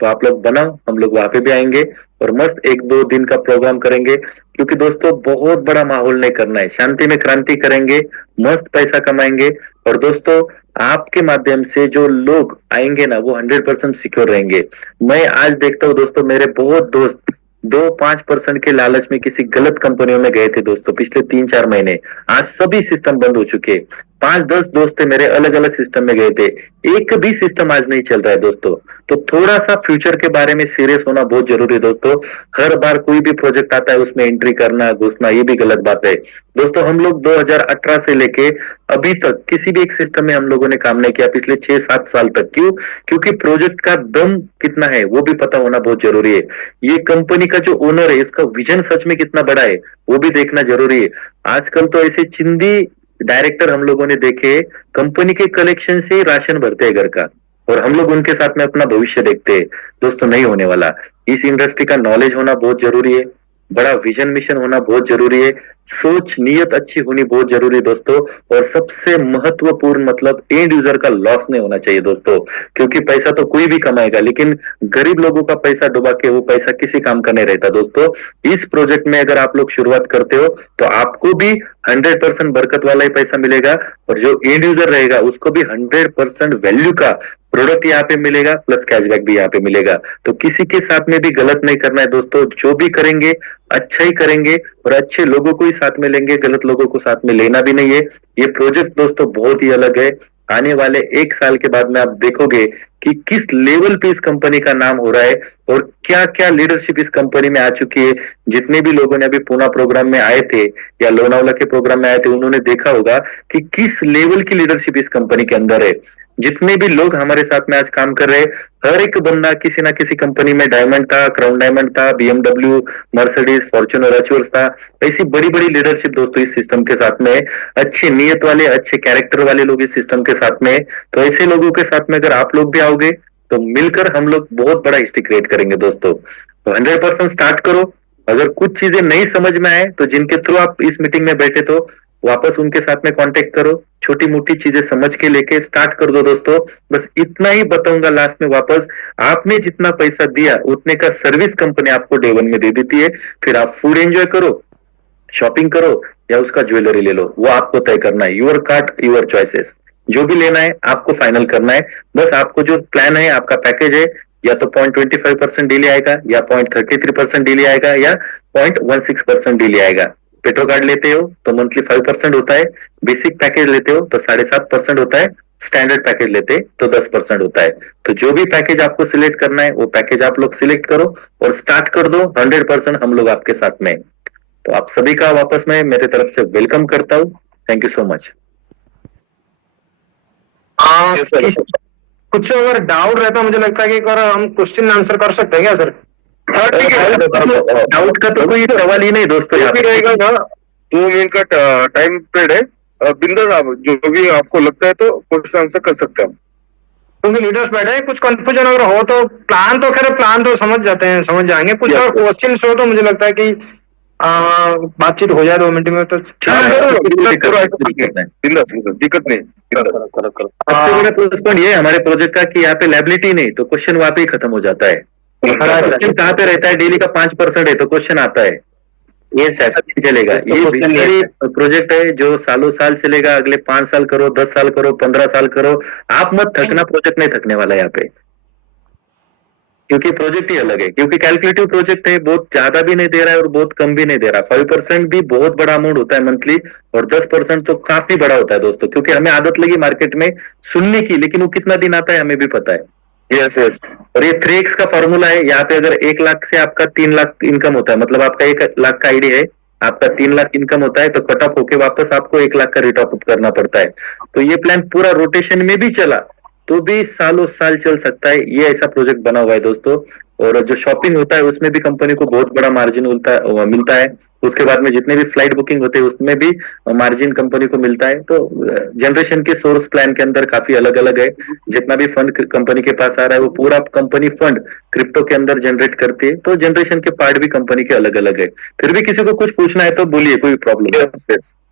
तो आप लोग बनाओ, हम लोग वहां पे भी आएंगे और मस्त 1-2 दिन का प्रोग्राम करेंगे। क्योंकि दोस्तों बहुत बड़ा माहौल नहीं करना है, शांति में क्रांति करेंगे, मस्त पैसा कमाएंगे। और दोस्तों आपके माध्यम से जो लोग आएंगे ना वो 100% सिक्योर रहेंगे। मैं आज देखता हूँ दोस्तों, मेरे बहुत दोस्त 2-5% के लालच में किसी गलत कंपनियों में गए थे दोस्तों पिछले 3-4 महीने। आज सभी सिस्टम बंद हो चुके। 5-10 दोस्त थे मेरे, अलग अलग सिस्टम में गए थे, एक भी सिस्टम आज नहीं चल रहा है दोस्तों। तो थोड़ा सा फ्यूचर के बारे में सीरियस होना बहुत जरूरी है दोस्तों। हर बार कोई भी प्रोजेक्ट आता है उसमें एंट्री करना घुसना ये भी गलत बात है दोस्तों। हम लोग 2018 से लेके अभी तक किसी भी एक सिस्टम में हम लोगों ने काम नहीं किया पिछले 6-7 साल तक। क्यों? क्योंकि प्रोजेक्ट का दम कितना है वो भी पता होना बहुत जरूरी है। ये कंपनी का जो ओनर है इसका विजन सच में कितना बड़ा है वो भी देखना जरूरी है। आजकल तो ऐसे चिंदी डायरेक्टर हम लोगों ने देखे, कंपनी के कलेक्शन से राशन भरते हैं घर का और हम लोग उनके साथ में अपना भविष्य देखते हैं दोस्तों। नहीं होने वाला। इस इंडस्ट्री का नॉलेज होना बहुत जरूरी है, बड़ा विजन मिशन होना बहुत जरूरी है, सोच नीयत अच्छी होनी बहुत जरूरी है दोस्तों। और सबसे महत्वपूर्ण मतलब एंड यूजर का लॉस नहीं होना चाहिए दोस्तों। क्योंकि पैसा तो कोई भी कमाएगा लेकिन गरीब लोगों का पैसा डुबा के वो पैसा किसी काम का नहीं रहता दोस्तों। इस प्रोजेक्ट में अगर आप लोग शुरुआत करते हो तो आपको भी 100% बरकत वाला ही पैसा मिलेगा, और जो एंड यूजर रहेगा उसको भी 100% वैल्यू का प्रोडक्ट यहाँ पे मिलेगा, प्लस कैशबैक भी यहाँ पे मिलेगा। तो किसी के साथ में भी गलत नहीं करना है दोस्तों, जो भी करेंगे अच्छा ही करेंगे और अच्छे लोगों को ही साथ में लेंगे, गलत लोगों को साथ में लेना भी नहीं है। ये प्रोजेक्ट दोस्तों बहुत ही अलग है। आने वाले 1 साल के बाद में आप देखोगे कि किस लेवल पे इस कंपनी का नाम हो रहा है और क्या क्या लीडरशिप इस कंपनी में आ चुकी है। जितने भी लोगों ने अभी पूना प्रोग्राम में आए थे या लोनावला के प्रोग्राम में आए थे, उन्होंने देखा होगा कि किस लेवल की लीडरशिप इस कंपनी के अंदर है। जितने भी लोग हमारे साथ में आज काम कर रहे हैं, हर एक बंदा किसी ना किसी कंपनी में डायमंड था, क्राउन डायमंड था, BMW, मर्सिडीज, फॉर्च्यूनर, अचूर्स था। ऐसी बड़ी बड़ी लीडरशिप दोस्तों इस सिस्टम के साथ में है। अच्छी नीयत वाले, अच्छे कैरेक्टर वाले लोग इस सिस्टम के साथ में है। तो ऐसे लोगों के साथ में अगर आप लोग भी आओगे तो मिलकर हम लोग बहुत बड़ा हिस्ट्री क्रिएट करेंगे दोस्तों। तो 100% स्टार्ट करो। अगर कुछ चीजें नहीं समझ में आए तो जिनके थ्रू आप इस मीटिंग में बैठे तो वापस उनके साथ में कांटेक्ट करो, छोटी मोटी चीजें समझ के लेके स्टार्ट कर दो दोस्तों। बस इतना ही बताऊंगा लास्ट में, वापस आपने जितना पैसा दिया उतने का सर्विस कंपनी आपको डे 1 में दे देती है। फिर आप फूड एंजॉय करो, शॉपिंग करो या उसका ज्वेलरी ले लो, वो आपको तय करना है। यूर कार्ड यूर चॉइसेस, जो भी लेना है आपको फाइनल करना है। बस आपको जो प्लान है, आपका पैकेज है, या तो 0.25% डिले आएगा, या 0.33% डिले आएगा, या 0.16% डिले आएगा। पेट्रो कार्ड लेते हो तो मंथली 5% होता है, बेसिक पैकेज लेते हो तो 7.5% होता है, स्टैंडर्ड पैकेज लेते तो 10% होता है। तो जो भी पैकेज आपको सिलेक्ट करना है वो पैकेज आप लोग सिलेक्ट करो और स्टार्ट कर दो। 100% हम लोग आपके साथ में हैं। तो आप सभी का वापस में मेरे तरफ से वेलकम करता हूँ। Thank you so much. कुछ अगर डाउट रहता मुझे लगता है कि एक बार हम क्वेश्चन आंसर कर सकते हैं क्या सर? डाउट का तो कोई सवाल ही नहीं दोस्तों, जो भी रहेगा ना 2 मिनट का टाइम पीरियड है, बिंदास आप जो भी आपको लगता है तो क्वेश्चन आंसर कर सकते हैं। क्योंकि लीडर्स बैठे हैं, कुछ कंफ्यूजन अगर हो तो प्लान तो समझ जाते हैं, समझ जाएंगे। कुछ अगर क्वेश्चन हो तो मुझे लगता है कि बातचीत हो जाए 2 मिनट में तो दिक्कत नहीं। प्लस पॉइंट ये हमारे प्रोजेक्ट का कि यहाँ पे लाइबिलिटी नहीं, तो क्वेश्चन वहां पे ही खत्म हो जाता है। क्वेश्चन कहाँ पे रहता है? डेली का 5% है तो क्वेश्चन आता है, ये ऐसा नहीं चलेगा। ये प्रोजेक्ट है जो सालों साल चलेगा। अगले 5 साल करो, 10 साल करो, 15 साल करो, आप मत थकना। प्रोजेक्ट नहीं थकने वाला यहाँ पे, क्योंकि प्रोजेक्ट ही अलग है। क्योंकि कैलकुलेटिव प्रोजेक्ट है, बहुत ज्यादा भी नहीं दे रहा है और बहुत कम भी नहीं दे रहा। 5% भी बहुत बड़ा अमाउंट होता है मंथली, और 10% तो काफी बड़ा होता है दोस्तों। क्योंकि हमें आदत लगी मार्केट में सुनने की, लेकिन वो कितना दिन आता है हमें भी पता है। Yes yes. और ये 3x का फॉर्मूला है। यहाँ पे अगर 1 लाख से आपका 3 लाख इनकम होता है, मतलब आपका 1 लाख का आईडी है, आपका 3 लाख इनकम होता है, तो कट ऑफ होके वापस आपको 1 लाख का रिटॉप अप करना पड़ता है। तो ये प्लान पूरा रोटेशन में भी चला तो भी सालों साल चल सकता है। ये ऐसा प्रोजेक्ट बना हुआ है दोस्तों। और जो शॉपिंग होता है उसमें भी कंपनी को बहुत बड़ा मार्जिन मिलता है। उसके बाद में जितने भी फ्लाइट बुकिंग होते हैं उसमें भी मार्जिन कंपनी को मिलता है। तो जनरेशन के सोर्स प्लान के अंदर काफी अलग अलग है। जितना भी फंड कंपनी के पास आ रहा है वो पूरा कंपनी फंड क्रिप्टो के अंदर जनरेट करती है। तो जनरेशन के पार्ट भी कंपनी के अलग अलग है। फिर भी किसी को कुछ पूछना है तो बोलिए, कोई प्रॉब्लम है?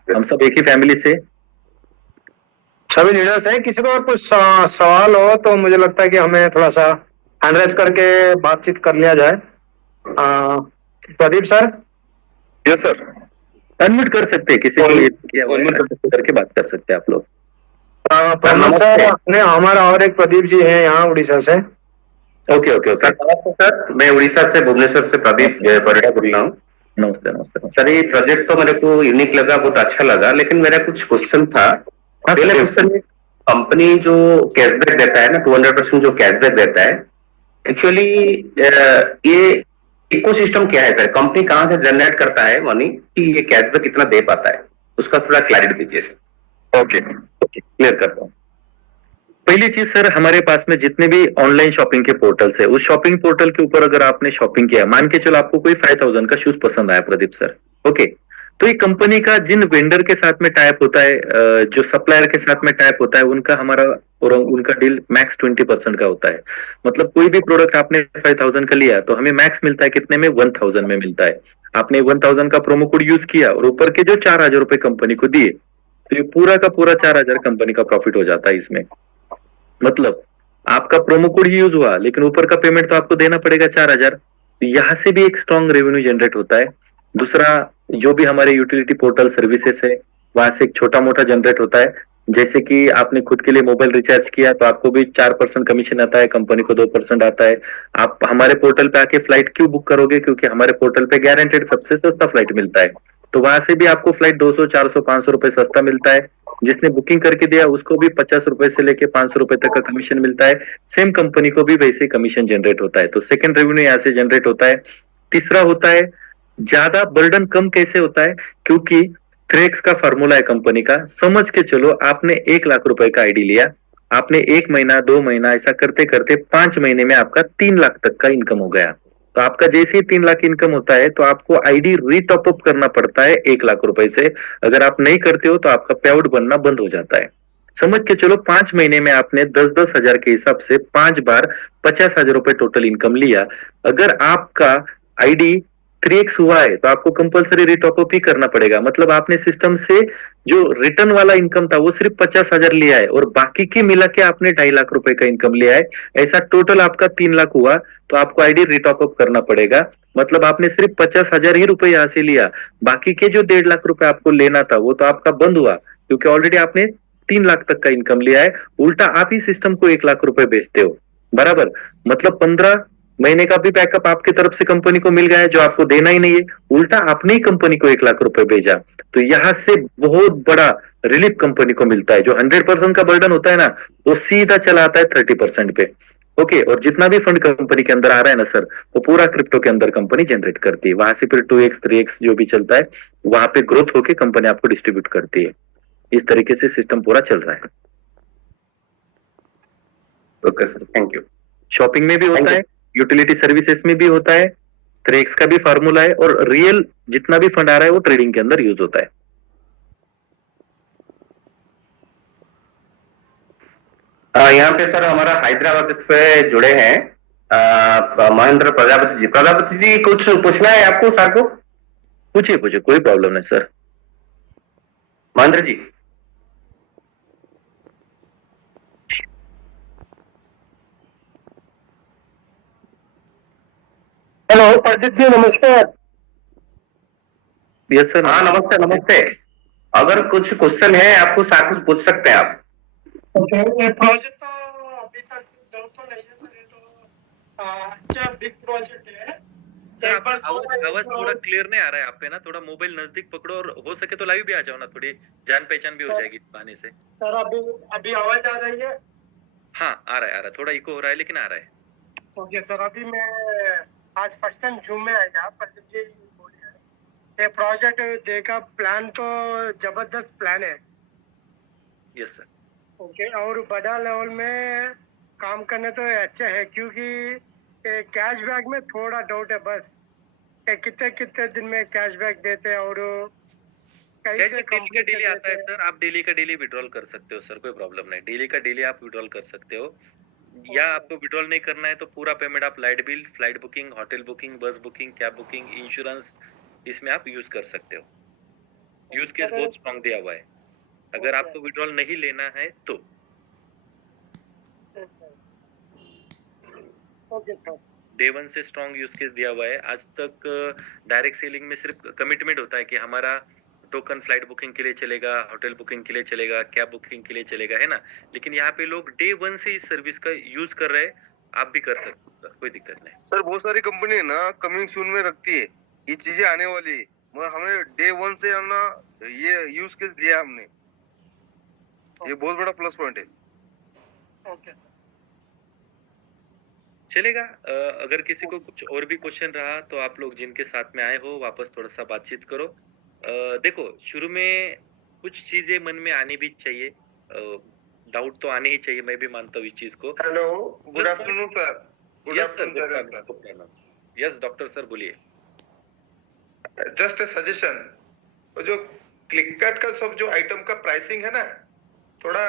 हम सब एक ही फैमिली से सभी लीडर्स हैं। किसी को अगर कुछ सवाल हो तो मुझे लगता है कि हमें थोड़ा सा हैंड रेज करके बातचीत कर लिया जाए। Pradeep sir. Yes sir. Unmute कर सकते हैं किसी को, करके बात कर सकते हैं आप लोग। प्रणाम सर। अपने हमारा और एक प्रदीप जी हैं यहाँ उड़ीसा से। ओके ओके ओके सर, मैं उड़ीसा से भुवनेश्वर से प्रदीप परिड़ा बोल रहा हूँ। नमस्ते नमस्ते सर, ये प्रोजेक्ट तो मेरे को यूनिक लगा, बहुत अच्छा लगा, लेकिन मेरा कुछ क्वेश्चन था। पहले क्वेश्चन, कंपनी जो कैशबैक देता है ना, 200% जो कैशबैक देता है, एक्चुअली ये इकोसिस्टम क्या है सर? कंपनी कहाँ से जनरेट करता है मनी कि ये कैशबैक कितना दे पाता है? उसका थोड़ा क्लैरिटी दीजिए सर। ओके क्लियर करता हूँ। पहली चीज सर, हमारे पास में जितने भी ऑनलाइन शॉपिंग के पोर्टल्स है, उस शॉपिंग पोर्टल के ऊपर अगर आपने शॉपिंग किया, मान के चलो आपको कोई 5000 का शूज पसंद आया प्रदीप सर, ओके, तो ये कंपनी का जिन वेंडर के साथ में टाइप होता है, जो सप्लायर के साथ में टाइप होता है, उनका हमारा और उनका डील मैक्स 20% का होता है। मतलब कोई भी प्रोडक्ट आपने 5000 का लिया तो हमें मैक्स मिलता है कितने में? 1000 में मिलता है। आपने 1000 का प्रोमो कोड यूज किया और ऊपर के जो 4000 रुपए कंपनी को दिए, तो ये पूरा का पूरा 4000 कंपनी का प्रॉफिट हो जाता है इसमें। मतलब आपका प्रोमो कोड यूज हुआ, लेकिन ऊपर का पेमेंट तो आपको देना पड़ेगा 4000। यहाँ से भी एक स्ट्रॉन्ग रेवेन्यू जनरेट होता है। दूसरा, जो भी हमारे यूटिलिटी पोर्टल सर्विसेज है वहां से एक छोटा मोटा जनरेट होता है। जैसे कि आपने खुद के लिए मोबाइल रिचार्ज किया तो आपको भी 4% कमीशन आता है, कंपनी को 2% आता है। आप हमारे पोर्टल पे आके फ्लाइट क्यों बुक करोगे? क्योंकि हमारे पोर्टल पे गारंटेड सबसे सस्ता फ्लाइट मिलता है। तो वहां से भी आपको फ्लाइट 200, 400, 500 रुपए सस्ता मिलता है। जिसने बुकिंग करके दिया उसको भी 50 रुपए से लेके 500 रुपए तक का कमीशन मिलता है। सेम कंपनी को भी वैसे कमीशन जनरेट होता है। तो सेकंड रेवेन्यू यहाँ से जनरेट होता है। तीसरा होता है ज्यादा बर्डन कम कैसे होता है? क्योंकि थ्रेक्स का फॉर्मूला है कंपनी का। समझ के चलो आपने 1 लाख रुपए का आईडी लिया, आपने 1 महीना 2 महीना ऐसा करते करते 5 महीने में आपका 3 लाख तक का इनकम हो गया। तो आपका जैसे ही 3 लाख इनकम होता है तो आपको आईडी रीटॉप अप करना पड़ता है 1 लाख रुपए से। अगर आप नहीं करते हो तो आपका पे आउट बनना बंद हो जाता है। समझ के चलो 5 महीने में आपने 10-10 हजार के हिसाब से 5 बार 50 हजार रुपए टोटल इनकम लिया। अगर आपका आईडी 3x हुआ है तो आपको कंपलसरी रिटॉप अप ही करना पड़ेगा। मतलब आपने सिस्टम से जो रिटर्न वाला इनकम था वो सिर्फ 50 हजार लिया है और बाकी की मिला के आपने 2.5 लाख रुपए का इनकम लिया है। ऐसा टोटल आपका 3 लाख हुआ तो आपको आईडी रिटॉप अप करना पड़ेगा। मतलब आपने सिर्फ 50 हजार ही रुपए यहां से लिया, बाकी के जो 1.5 लाख रुपए आपको लेना था वो तो आपका बंद हुआ क्योंकि ऑलरेडी आपने 3 लाख तक का इनकम लिया है। उल्टा आप ही सिस्टम को 1 लाख रुपए बेचते हो, बराबर। मतलब 15 महीने का भी बैकअप आपकी तरफ से कंपनी को मिल गया है जो आपको देना ही नहीं है। उल्टा आपने ही कंपनी को 1 लाख रुपए भेजा। तो यहाँ से बहुत बड़ा रिलीफ कंपनी को मिलता है। जो 100% का बर्डन होता है ना वो सीधा चला आता है 30% पे। ओके, और जितना भी फंड कंपनी के अंदर आ रहा है ना सर, वो पूरा क्रिप्टो के अंदर कंपनी जनरेट करती है। वहां से फिर 2x 3x जो भी चलता है वहां पे ग्रोथ होके कंपनी आपको डिस्ट्रीब्यूट करती है। इस तरीके से सिस्टम पूरा चल रहा है। Okay sir, thank you. Shopping में भी Thank होता you. है, यूटिलिटी सर्विसेज में भी होता है, 3x का भी फार्मूला है और रियल जितना भी फंड आ रहा है वो ट्रेडिंग के अंदर यूज होता है। यहाँ पे सर हमारा हैदराबाद से जुड़े हैं महेंद्र प्रजापति जी। प्रजापति जी कुछ पूछना है आपको सर को? पूछिए पूछिए, कोई प्रॉब्लम नहीं सर। महेंद्र जी। हेलो प्रदीप जी, नमस्कार। Yes sir. हाँ नमस्ते नमस्ते। अगर कुछ क्वेश्चन है आपको सर कुछ पूछ सकते हैं आप। ओके, ये प्रोजेक्ट तो अभी तक जो तो नहीं है सर, ये तो अच्छा बिग प्रोजेक्ट है। सर एक आपका बार आवाज थोड़ा क्लियर नहीं आ रहा है आप पे ना, थोड़ा मोबाइल नजदीक पकड़ो और हो सके तो लाइव भी आ जाओ ना, थोड़ी जान पहचान भी हो जाएगी आने से। सर अभी आवाज आ रही है? हाँ आ रहा है, थोड़ा इको हो रहा है लेकिन आ रहा है। ओके सर, अभी मैं आज फर्स्ट टाइम जूम में आया। प्रदीप जी बोलिए, ये प्रोजेक्ट देखा, प्लान तो जबरदस्त प्लान है। Yes sir. ओके, और बड़ा लेवल में काम करने तो अच्छा है, क्योंकि कैशबैक में थोड़ा डाउट है बस। कितने कितने दिन में कैशबैक देते हैं और कैसे डेली का डेली आता है सर, आप डेली का डेली विड्रॉल कर सकते हो सर, कोई प्रॉब्लम नहीं। डेली का डेली आप विड्रॉल कर सकते हो, या आपको विड्रॉल नहीं करना है तो पूरा पेमेंट आप light bill, flight booking, hotel booking, बस बुकिंग, कैब बुकिंग, इंश्योरेंस, इसमें आप यूज कर सकते हो। यूज केस बहुत स्ट्रॉन्ग दिया हुआ है। अगर आपको विड्रॉल नहीं लेना है तो ओके सर। डे 1 से स्ट्रॉन्ग यूज केस दिया हुआ है। आज तक डायरेक्ट सेलिंग में सिर्फ कमिटमेंट होता है कि हमारा टोकन फ्लाइट बुकिंग के लिए चलेगा, होटल बुकिंग के लिए चलेगा, कैब बुकिंग के लिए चलेगा, है ना। लेकिन यहाँ पे लोग डे 1 से इस सर्विस का यूज कर रहे हैं, आप भी कर सकते हो, कोई दिक्कत नहीं। सर बहुत सारी कंपनी है ना कमिंग सून में रखती है, ये चीजें आने वाली है, मगर हमें डे 1 से हम ना ये यूज केस दिया हमने, ये बहुत बड़ा प्लस पॉइंट है। ओके चलेगा। अगर किसी को कुछ और भी क्वेश्चन रहा तो आप लोग जिनके साथ में आए हो वापस थोड़ा सा बातचीत करो। देखो शुरू में कुछ चीजें मन में आनी भी चाहिए, डाउट तो आने ही चाहिए, मैं भी मानता हूँ इस चीज को। Hello, good afternoon sir. Good yes sir, afternoon. Yes doctor sir बोलिए। जस्ट ए सजेशन, वो जो क्लिककार्ट का सब जो आइटम का प्राइसिंग है ना, थोड़ा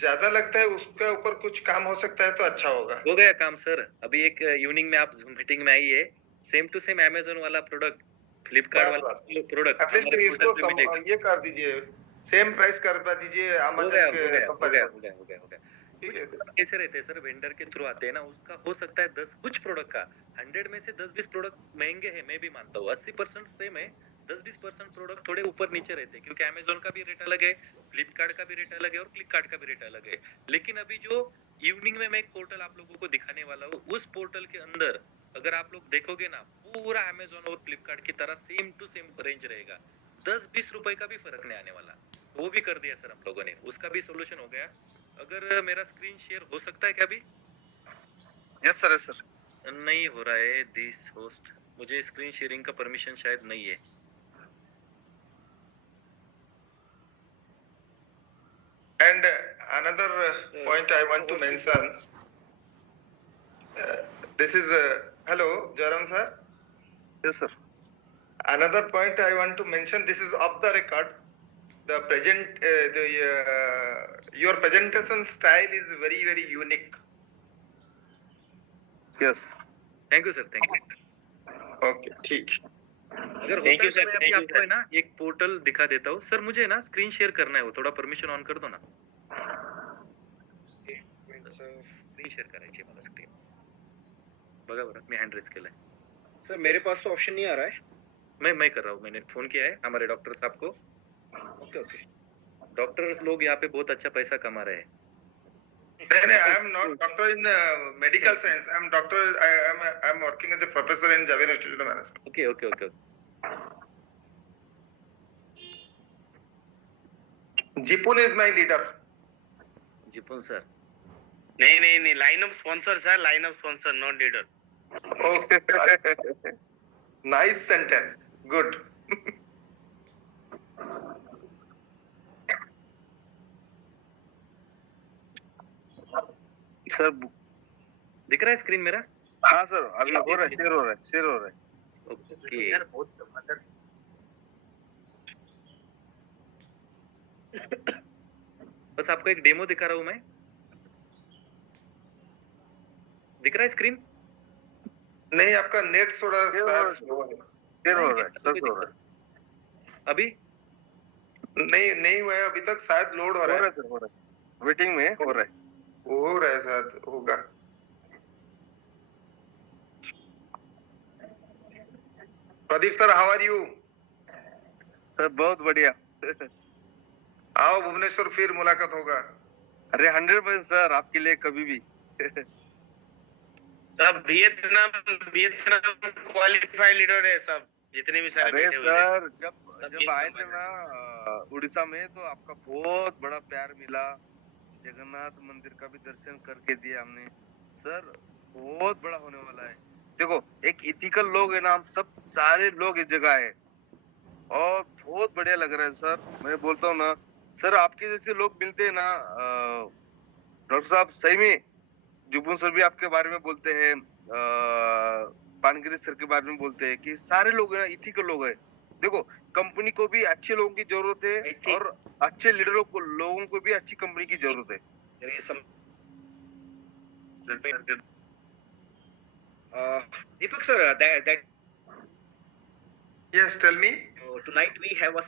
ज्यादा लगता है, उसके ऊपर कुछ काम हो सकता है तो अच्छा होगा। हो गया काम सर, अभी एक इवनिंग में आप मीटिंग में आई है, सेम टू सेम अमेज़न वाला प्रोडक्ट, फ्लिपकार्ट वाला प्रोडक्ट एटलीस्ट इसको ये कर दीजिए, सेम प्राइस कर दीजिए अमेज़न के कंपनी। हो गया। कैसे रहते हैं सर, वेंडर के थ्रू आते हैं ना, उसका हो सकता है 10 कुछ प्रोडक्ट का 100 में से 10-20 प्रोडक्ट महंगे हैं, मैं भी मानता हूँ। 80% सेम है, 10-20% प्रोडक्ट थोड़े ऊपर नीचे रहते हैं, क्योंकि अमेजोन का भी रेट अलग है, फ्लिपकार्ट का भी रेट अलग है और फ्लिपकार्ट का भी रेट अलग है। लेकिन अभी जो इवनिंग में मैं एक पोर्टल आप लोगों को दिखाने वाला हूँ, उस पोर्टल के अंदर अगर आप लोग देखोगे ना, पूरा अमेजोन और फ्लिपकार्ट की तरह सेम टू सेम रेंज रहेगा, 10-20 रुपए का भी फर्क नहीं आने वाला। वो भी कर दिया सर हम लोगों ने, उसका भी सोल्यूशन हो गया। अगर मेरा स्क्रीन शेयर हो सकता है क्या अभी? Yes sir, yes sir. नहीं हो रहा है दिस होस्ट, मुझे स्क्रीन शेयरिंग का परमिशन शायद नहीं है। And another point I want to mention, this is hello Jaram sir. Yes sir. Another point I want to mention, this is off the record. The your presentation style is very very unique. Yes. Thank you sir, thank you. Okay, ठीक। अगर होता है तो मैं अभी आपको है ना एक पोर्टल दिखा देता हूँ सर। मुझे ना स्क्रीन शेयर करना है, वो थोड़ा परमिशन ऑन कर दो ना। स्क्रीन शेअर करायची आहे मला स्क्रीन। बघा बरं, मी हँड रेज केलाय सर। मेरे पास तो ऑप्शन नहीं आ रहा है। मैं कर रहा हूँ, मैंने फोन किया है हमारे डॉक्टर साहब को। Okay okay. डॉक्टर लोग यहाँ पे बहुत अच्छा पैसा कमा रहे हैं। नहीं, I am not doctor in medical science. I am doctor. I am working as a professor in Javier Institute of Management. Okay okay okay. Jipun is my leader. Jipun sir. नहीं, line of sponsor sir, line of sponsor, not leader. Okay. Nice sentence. Good. Sir दिख रहा है screen मेरा? हाँ sir, अभी हो रहा है, शेयर हो रहा है, शेयर हो रहा है। ओके। बस आपको एक डेमो दिखा रहा हूँ मैं। दिख रहा है स्क्रीन? नहीं, आपका नेट थोड़ा सा स्लो है। शेयर हो रहा है, सर हो रहा है। अभी नहीं हुआ है अभी तक, शायद लोड हो रहा है। सर हो रहा है, वेटिंग में हो रहा है। हो रहा है, शायद होगा। Pradeep sir, how are you? Sir बहुत बढ़िया। आओ भुवनेश्वर, फिर मुलाकात होगा। अरे 100% सर, आपके लिए कभी भी। सब वियतनाम क्वालिफाइड लीडर है सब, जितने भी सारे अरे बैठे हुए हैं। सर, जब आए थे ना उड़ीसा में, तो आपका बहुत बड़ा प्यार मिला। जगन्नाथ मंदिर का भी दर्शन करके दिया हमने। सर बहुत बड़ा होने वाला है। देखो, एक इथिकल लोग है ना, हम सब सारे लोग इस जगह है और बहुत बढ़िया लग रहा है सर। मैं बोलता हूँ ना सर, आपके जैसे लोग मिलते हैं ना डॉक्टर साहब, सही में जुबुन सर भी आपके बारे में बोलते हैं, पानगिरी सर के बारे में बोलते हैं कि सारे लोग है इथिकल लोग है। देखो, कंपनी को भी अच्छे लोगों की जरूरत है और अच्छे लीडरों को, लोगों को भी अच्छी कंपनी की जरूरत है। Deepak sir, that Yes, tell me. tonight we have a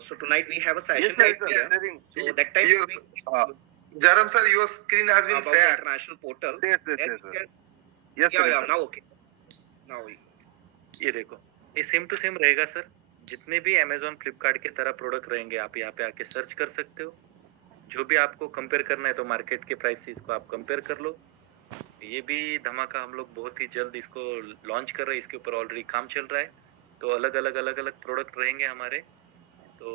so tonight we have a session. Yes, sir, right sir, here. sharing. So that time Yes. we Jaram sir, your screen has been about the shared. international portal. Yes, yes, Then yes, we sir. can- Yes, yeah, sir, yeah, sir. now okay. Now we. ये देखो, ये same to same रहेगा sir. जितने भी Amazon Flipkart के तरह product रहेंगे, आप यहाँ पे आके सर्च कर सकते हो। जो भी आपको कंपेयर करना है तो मार्केट के प्राइस से इसको आप कंपेयर कर लो। ये भी धमाका हम लोग बहुत ही जल्द इसको लॉन्च कर रहे हैं, इसके ऊपर ऑलरेडी काम चल रहा है। तो अलग अलग प्रोडक्ट रहेंगे हमारे, तो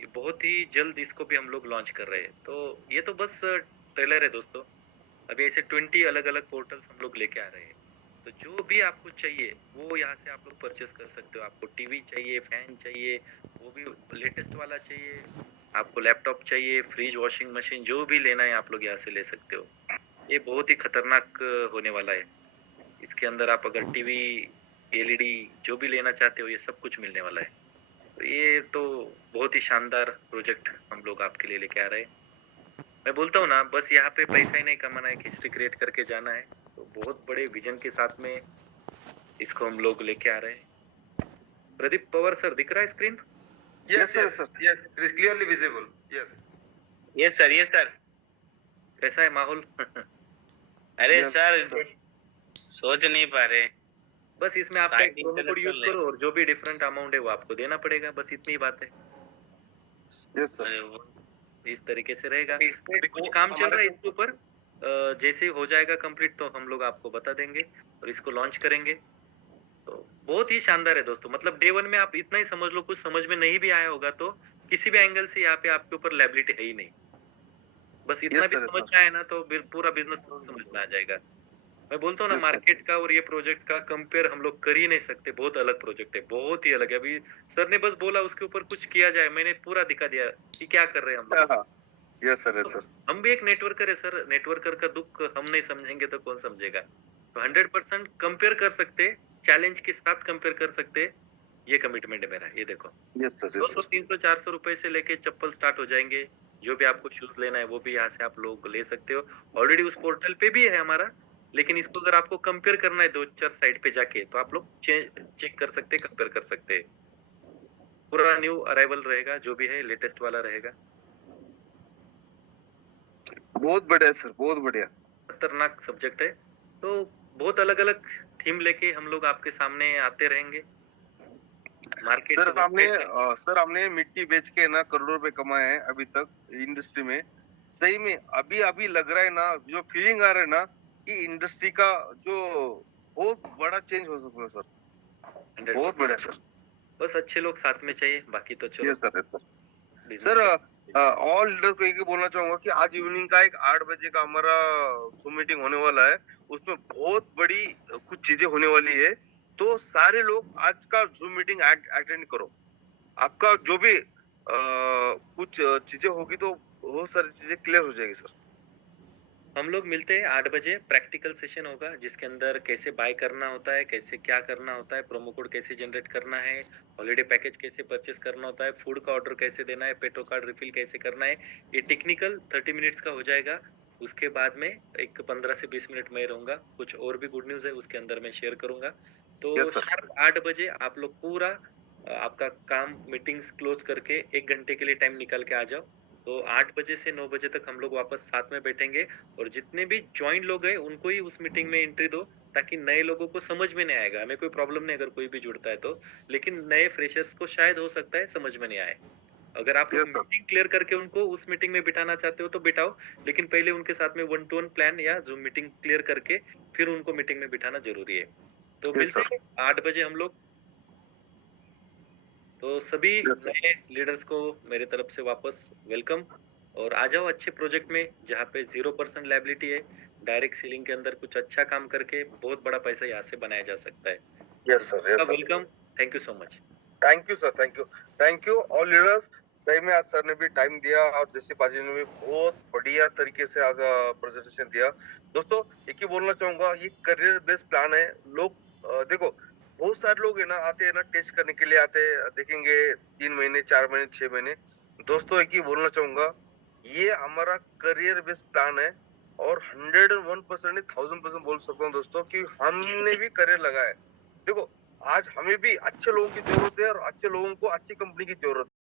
ये बहुत ही जल्द इसको भी हम लोग लॉन्च कर रहे हैं। तो ये तो बस ट्रेलर है दोस्तों, अभी ऐसे 20 अलग अलग पोर्टल्स हम लोग लेके आ रहे हैं। तो जो भी आपको चाहिए वो यहाँ से आप लोग परचेस कर सकते हो। आपको टीवी चाहिए, फैन चाहिए, वो भी लेटेस्ट वाला चाहिए, आपको लैपटॉप चाहिए, फ्रिज, वॉशिंग मशीन, जो भी लेना है आप लोग यहाँ से ले सकते हो। ये बहुत ही खतरनाक होने वाला है। इसके अंदर आप अगर टीवी, एलईडी जो भी लेना चाहते हो, ये सब कुछ मिलने वाला है। तो ये तो बहुत ही शानदार प्रोजेक्ट हम लोग आपके लिए लेके आ रहे हैं। मैं बोलता हूँ ना, बस यहाँ पे पैसा ही नहीं कमाना है, हिस्ट्री क्रिएट करके जाना है। तो बहुत बड़े विजन के साथ में इसको हम लोग लेके आ रहे हैं। प्रदीप पवार सर, दिख रहा है screen? Yes, yes, sir. Yes, it is clearly visible. Yes. Yes sir. कैसा है माहौल? अरे Yes, सर, sir. सोच नहीं पा रहे। बस इसमें आपका Side एक प्रोमो कोड intellectual यूज नहीं। करो और जो भी डिफरेंट अमाउंट है वो आपको देना पड़ेगा, बस इतनी ही बात है। Yes sir. अरे वो इस तरीके से रहेगा। इसमें अभी कुछ वो काम चल हमारे रहा है जो इसके ऊपर, जैसे ही हो जाएगा कंप्लीट तो हम लोग आपको बता देंगे और इसको लॉन्च करेंगे। तो बहुत ही शानदार है दोस्तों, मतलब डे वन में आप इतना ही समझ लो, कुछ समझ में नहीं भी आया होगा तो किसी भी एंगल से यहाँ पे आपके ऊपर लायबिलिटी है ही नहीं। बस इतना यस भी सर, समझ यस में आया ना तो पूरा बिजनेस समझ में आ जाएगा। मैं बोलता हूँ ना, यस सर। मार्केट का और ये प्रोजेक्ट का कंपेयर हम लोग कर ही नहीं सकते, बहुत अलग प्रोजेक्ट है, बहुत ही अलग है। अभी सर ने बस बोला उसके ऊपर कुछ किया जाए, मैंने पूरा दिखा दिया कि क्या कर रहे हैं हम लोग। Yes sir, yes sir. हम भी एक नेटवर्कर है सर, नेटवर्कर का दुख हम नहीं समझेंगे तो कौन समझेगा। तो 100% कंपेयर कर सकते, चैलेंज के साथ कंपेयर कर सकते, ये कमिटमेंट है मेरा। ये देखो यस सर, यस दोस्तों, सर। 300-400 रुपए से लेके चप्पल स्टार्ट हो जाएंगे। जो भी आपको शूज लेना है वो भी यहाँ से आप लोग ले सकते हो। ऑलरेडी उस पोर्टल पे भी है हमारा, लेकिन इसको अगर आपको कंपेयर करना है 2-4 साइट पे जाके तो आप लोग चेक कर सकते, कंपेयर कर सकते हैं। पूरा न्यू अराइवल रहेगा, जो भी है लेटेस्ट वाला रहेगा। बहुत बढ़िया सर, बहुत बढ़िया। खतरनाक सब्जेक्ट है, तो बहुत अलग अलग थीम लेके हम लोग आपके सामने आते रहेंगे। मार्केट सर तो हमने website सर हमने मिट्टी बेच के ना करोड़ों रुपए कमाए हैं अभी तक इंडस्ट्री में। सही में अभी अभी लग रहा है ना, जो फीलिंग आ रहा है ना कि इंडस्ट्री का जो बहुत बड़ा चेंज हो सकता है सर। 100% बहुत बढ़िया सर। बस अच्छे लोग साथ में चाहिए, बाकी तो चलो yes sir, yes sir. business sir है। ऑल लीडर को एक ही बोलना चाहूंगा कि आज इवनिंग का एक 8 बजे का हमारा जूम मीटिंग होने वाला है। उसमें बहुत बड़ी कुछ चीजें होने वाली है। तो सारे लोग आज का जूम मीटिंग अटेंड करो। आपका जो भी कुछ चीजें होगी तो बहुत सारी चीजें क्लियर हो जाएगी सर। हम लोग मिलते हैं 8 बजे, प्रैक्टिकल सेशन होगा जिसके अंदर कैसे बाय करना होता है, कैसे क्या करना होता है, प्रोमो कोड कैसे जनरेट करना है, हॉलिडे पैकेज कैसे परचेस करना होता है, फूड का ऑर्डर कैसे देना है, पेट्रो कार्ड रिफिल कैसे करना है। ये टेक्निकल 30 मिनट्स का हो जाएगा। उसके बाद में एक 15 से 20 मिनट मैं रहूंगा, कुछ और भी गुड न्यूज है उसके अंदर मैं शेयर करूंगा। तो यस सर। शार्प 8 बजे आप लोग पूरा आपका काम मीटिंग्स क्लोज करके 1 घंटे के लिए टाइम निकाल के आ जाओ। तो 8 बजे से 9 बजे तक हम लोग वापस साथ में बैठेंगे और जितने भी ज्वाइन लोग हैं उनको ही उस मीटिंग में एंट्री दो, ताकि नए लोगों को समझ में नहीं आएगा। हमें कोई प्रॉब्लम नहीं अगर कोई भी जुड़ता है तो, लेकिन नए फ्रेशर्स को शायद हो सकता है समझ में नहीं आए। अगर आप लोग Yes, sir. मीटिंग क्लियर करके उनको उस मीटिंग में बिठाना चाहते हो तो बिठाओ, लेकिन पहले उनके साथ में 1 to 1 प्लान या जूम मीटिंग क्लियर करके फिर उनको मीटिंग में बिठाना जरूरी है। तो Yes, मिलते sir. हैं 8 बजे हम लोग। तो सभी Yes, sir. नए लीडर्स को मेरे तरफ से वापस वेलकम, और आ जाओ अच्छे प्रोजेक्ट में जहाँ पे 0% लायबिलिटी है। डायरेक्ट सेलिंग के अंदर कुछ अच्छा काम करके बहुत बड़ा पैसा यहाँ से बनाया जा सकता है। Yes, sir. Yes, sir. Welcome, thank you so much. Thank you sir, thank you all leaders. सही में आज सर ने भी टाइम दिया और जैसे बाजी ने भी बहुत बढ़िया तरीके से आज प्रेजेंटेशन दिया। दोस्तों एक ही बोलना चाहूंगा, ये करियर बेस्ड प्लान है। लोग देखो बहुत सारे लोग है ना आते हैं ना टेस्ट करने के लिए आते हैं, देखेंगे 3 महीने 4 महीने 6 महीने। दोस्तों एक ही बोलना चाहूंगा, ये हमारा करियर बेस्ड प्लान है और 101% 1000% बोल सकता हूँ दोस्तों कि हमने भी करियर लगाया है। देखो आज हमें भी अच्छे लोगों की जरूरत है और अच्छे लोगों को अच्छी कंपनी की जरूरत है।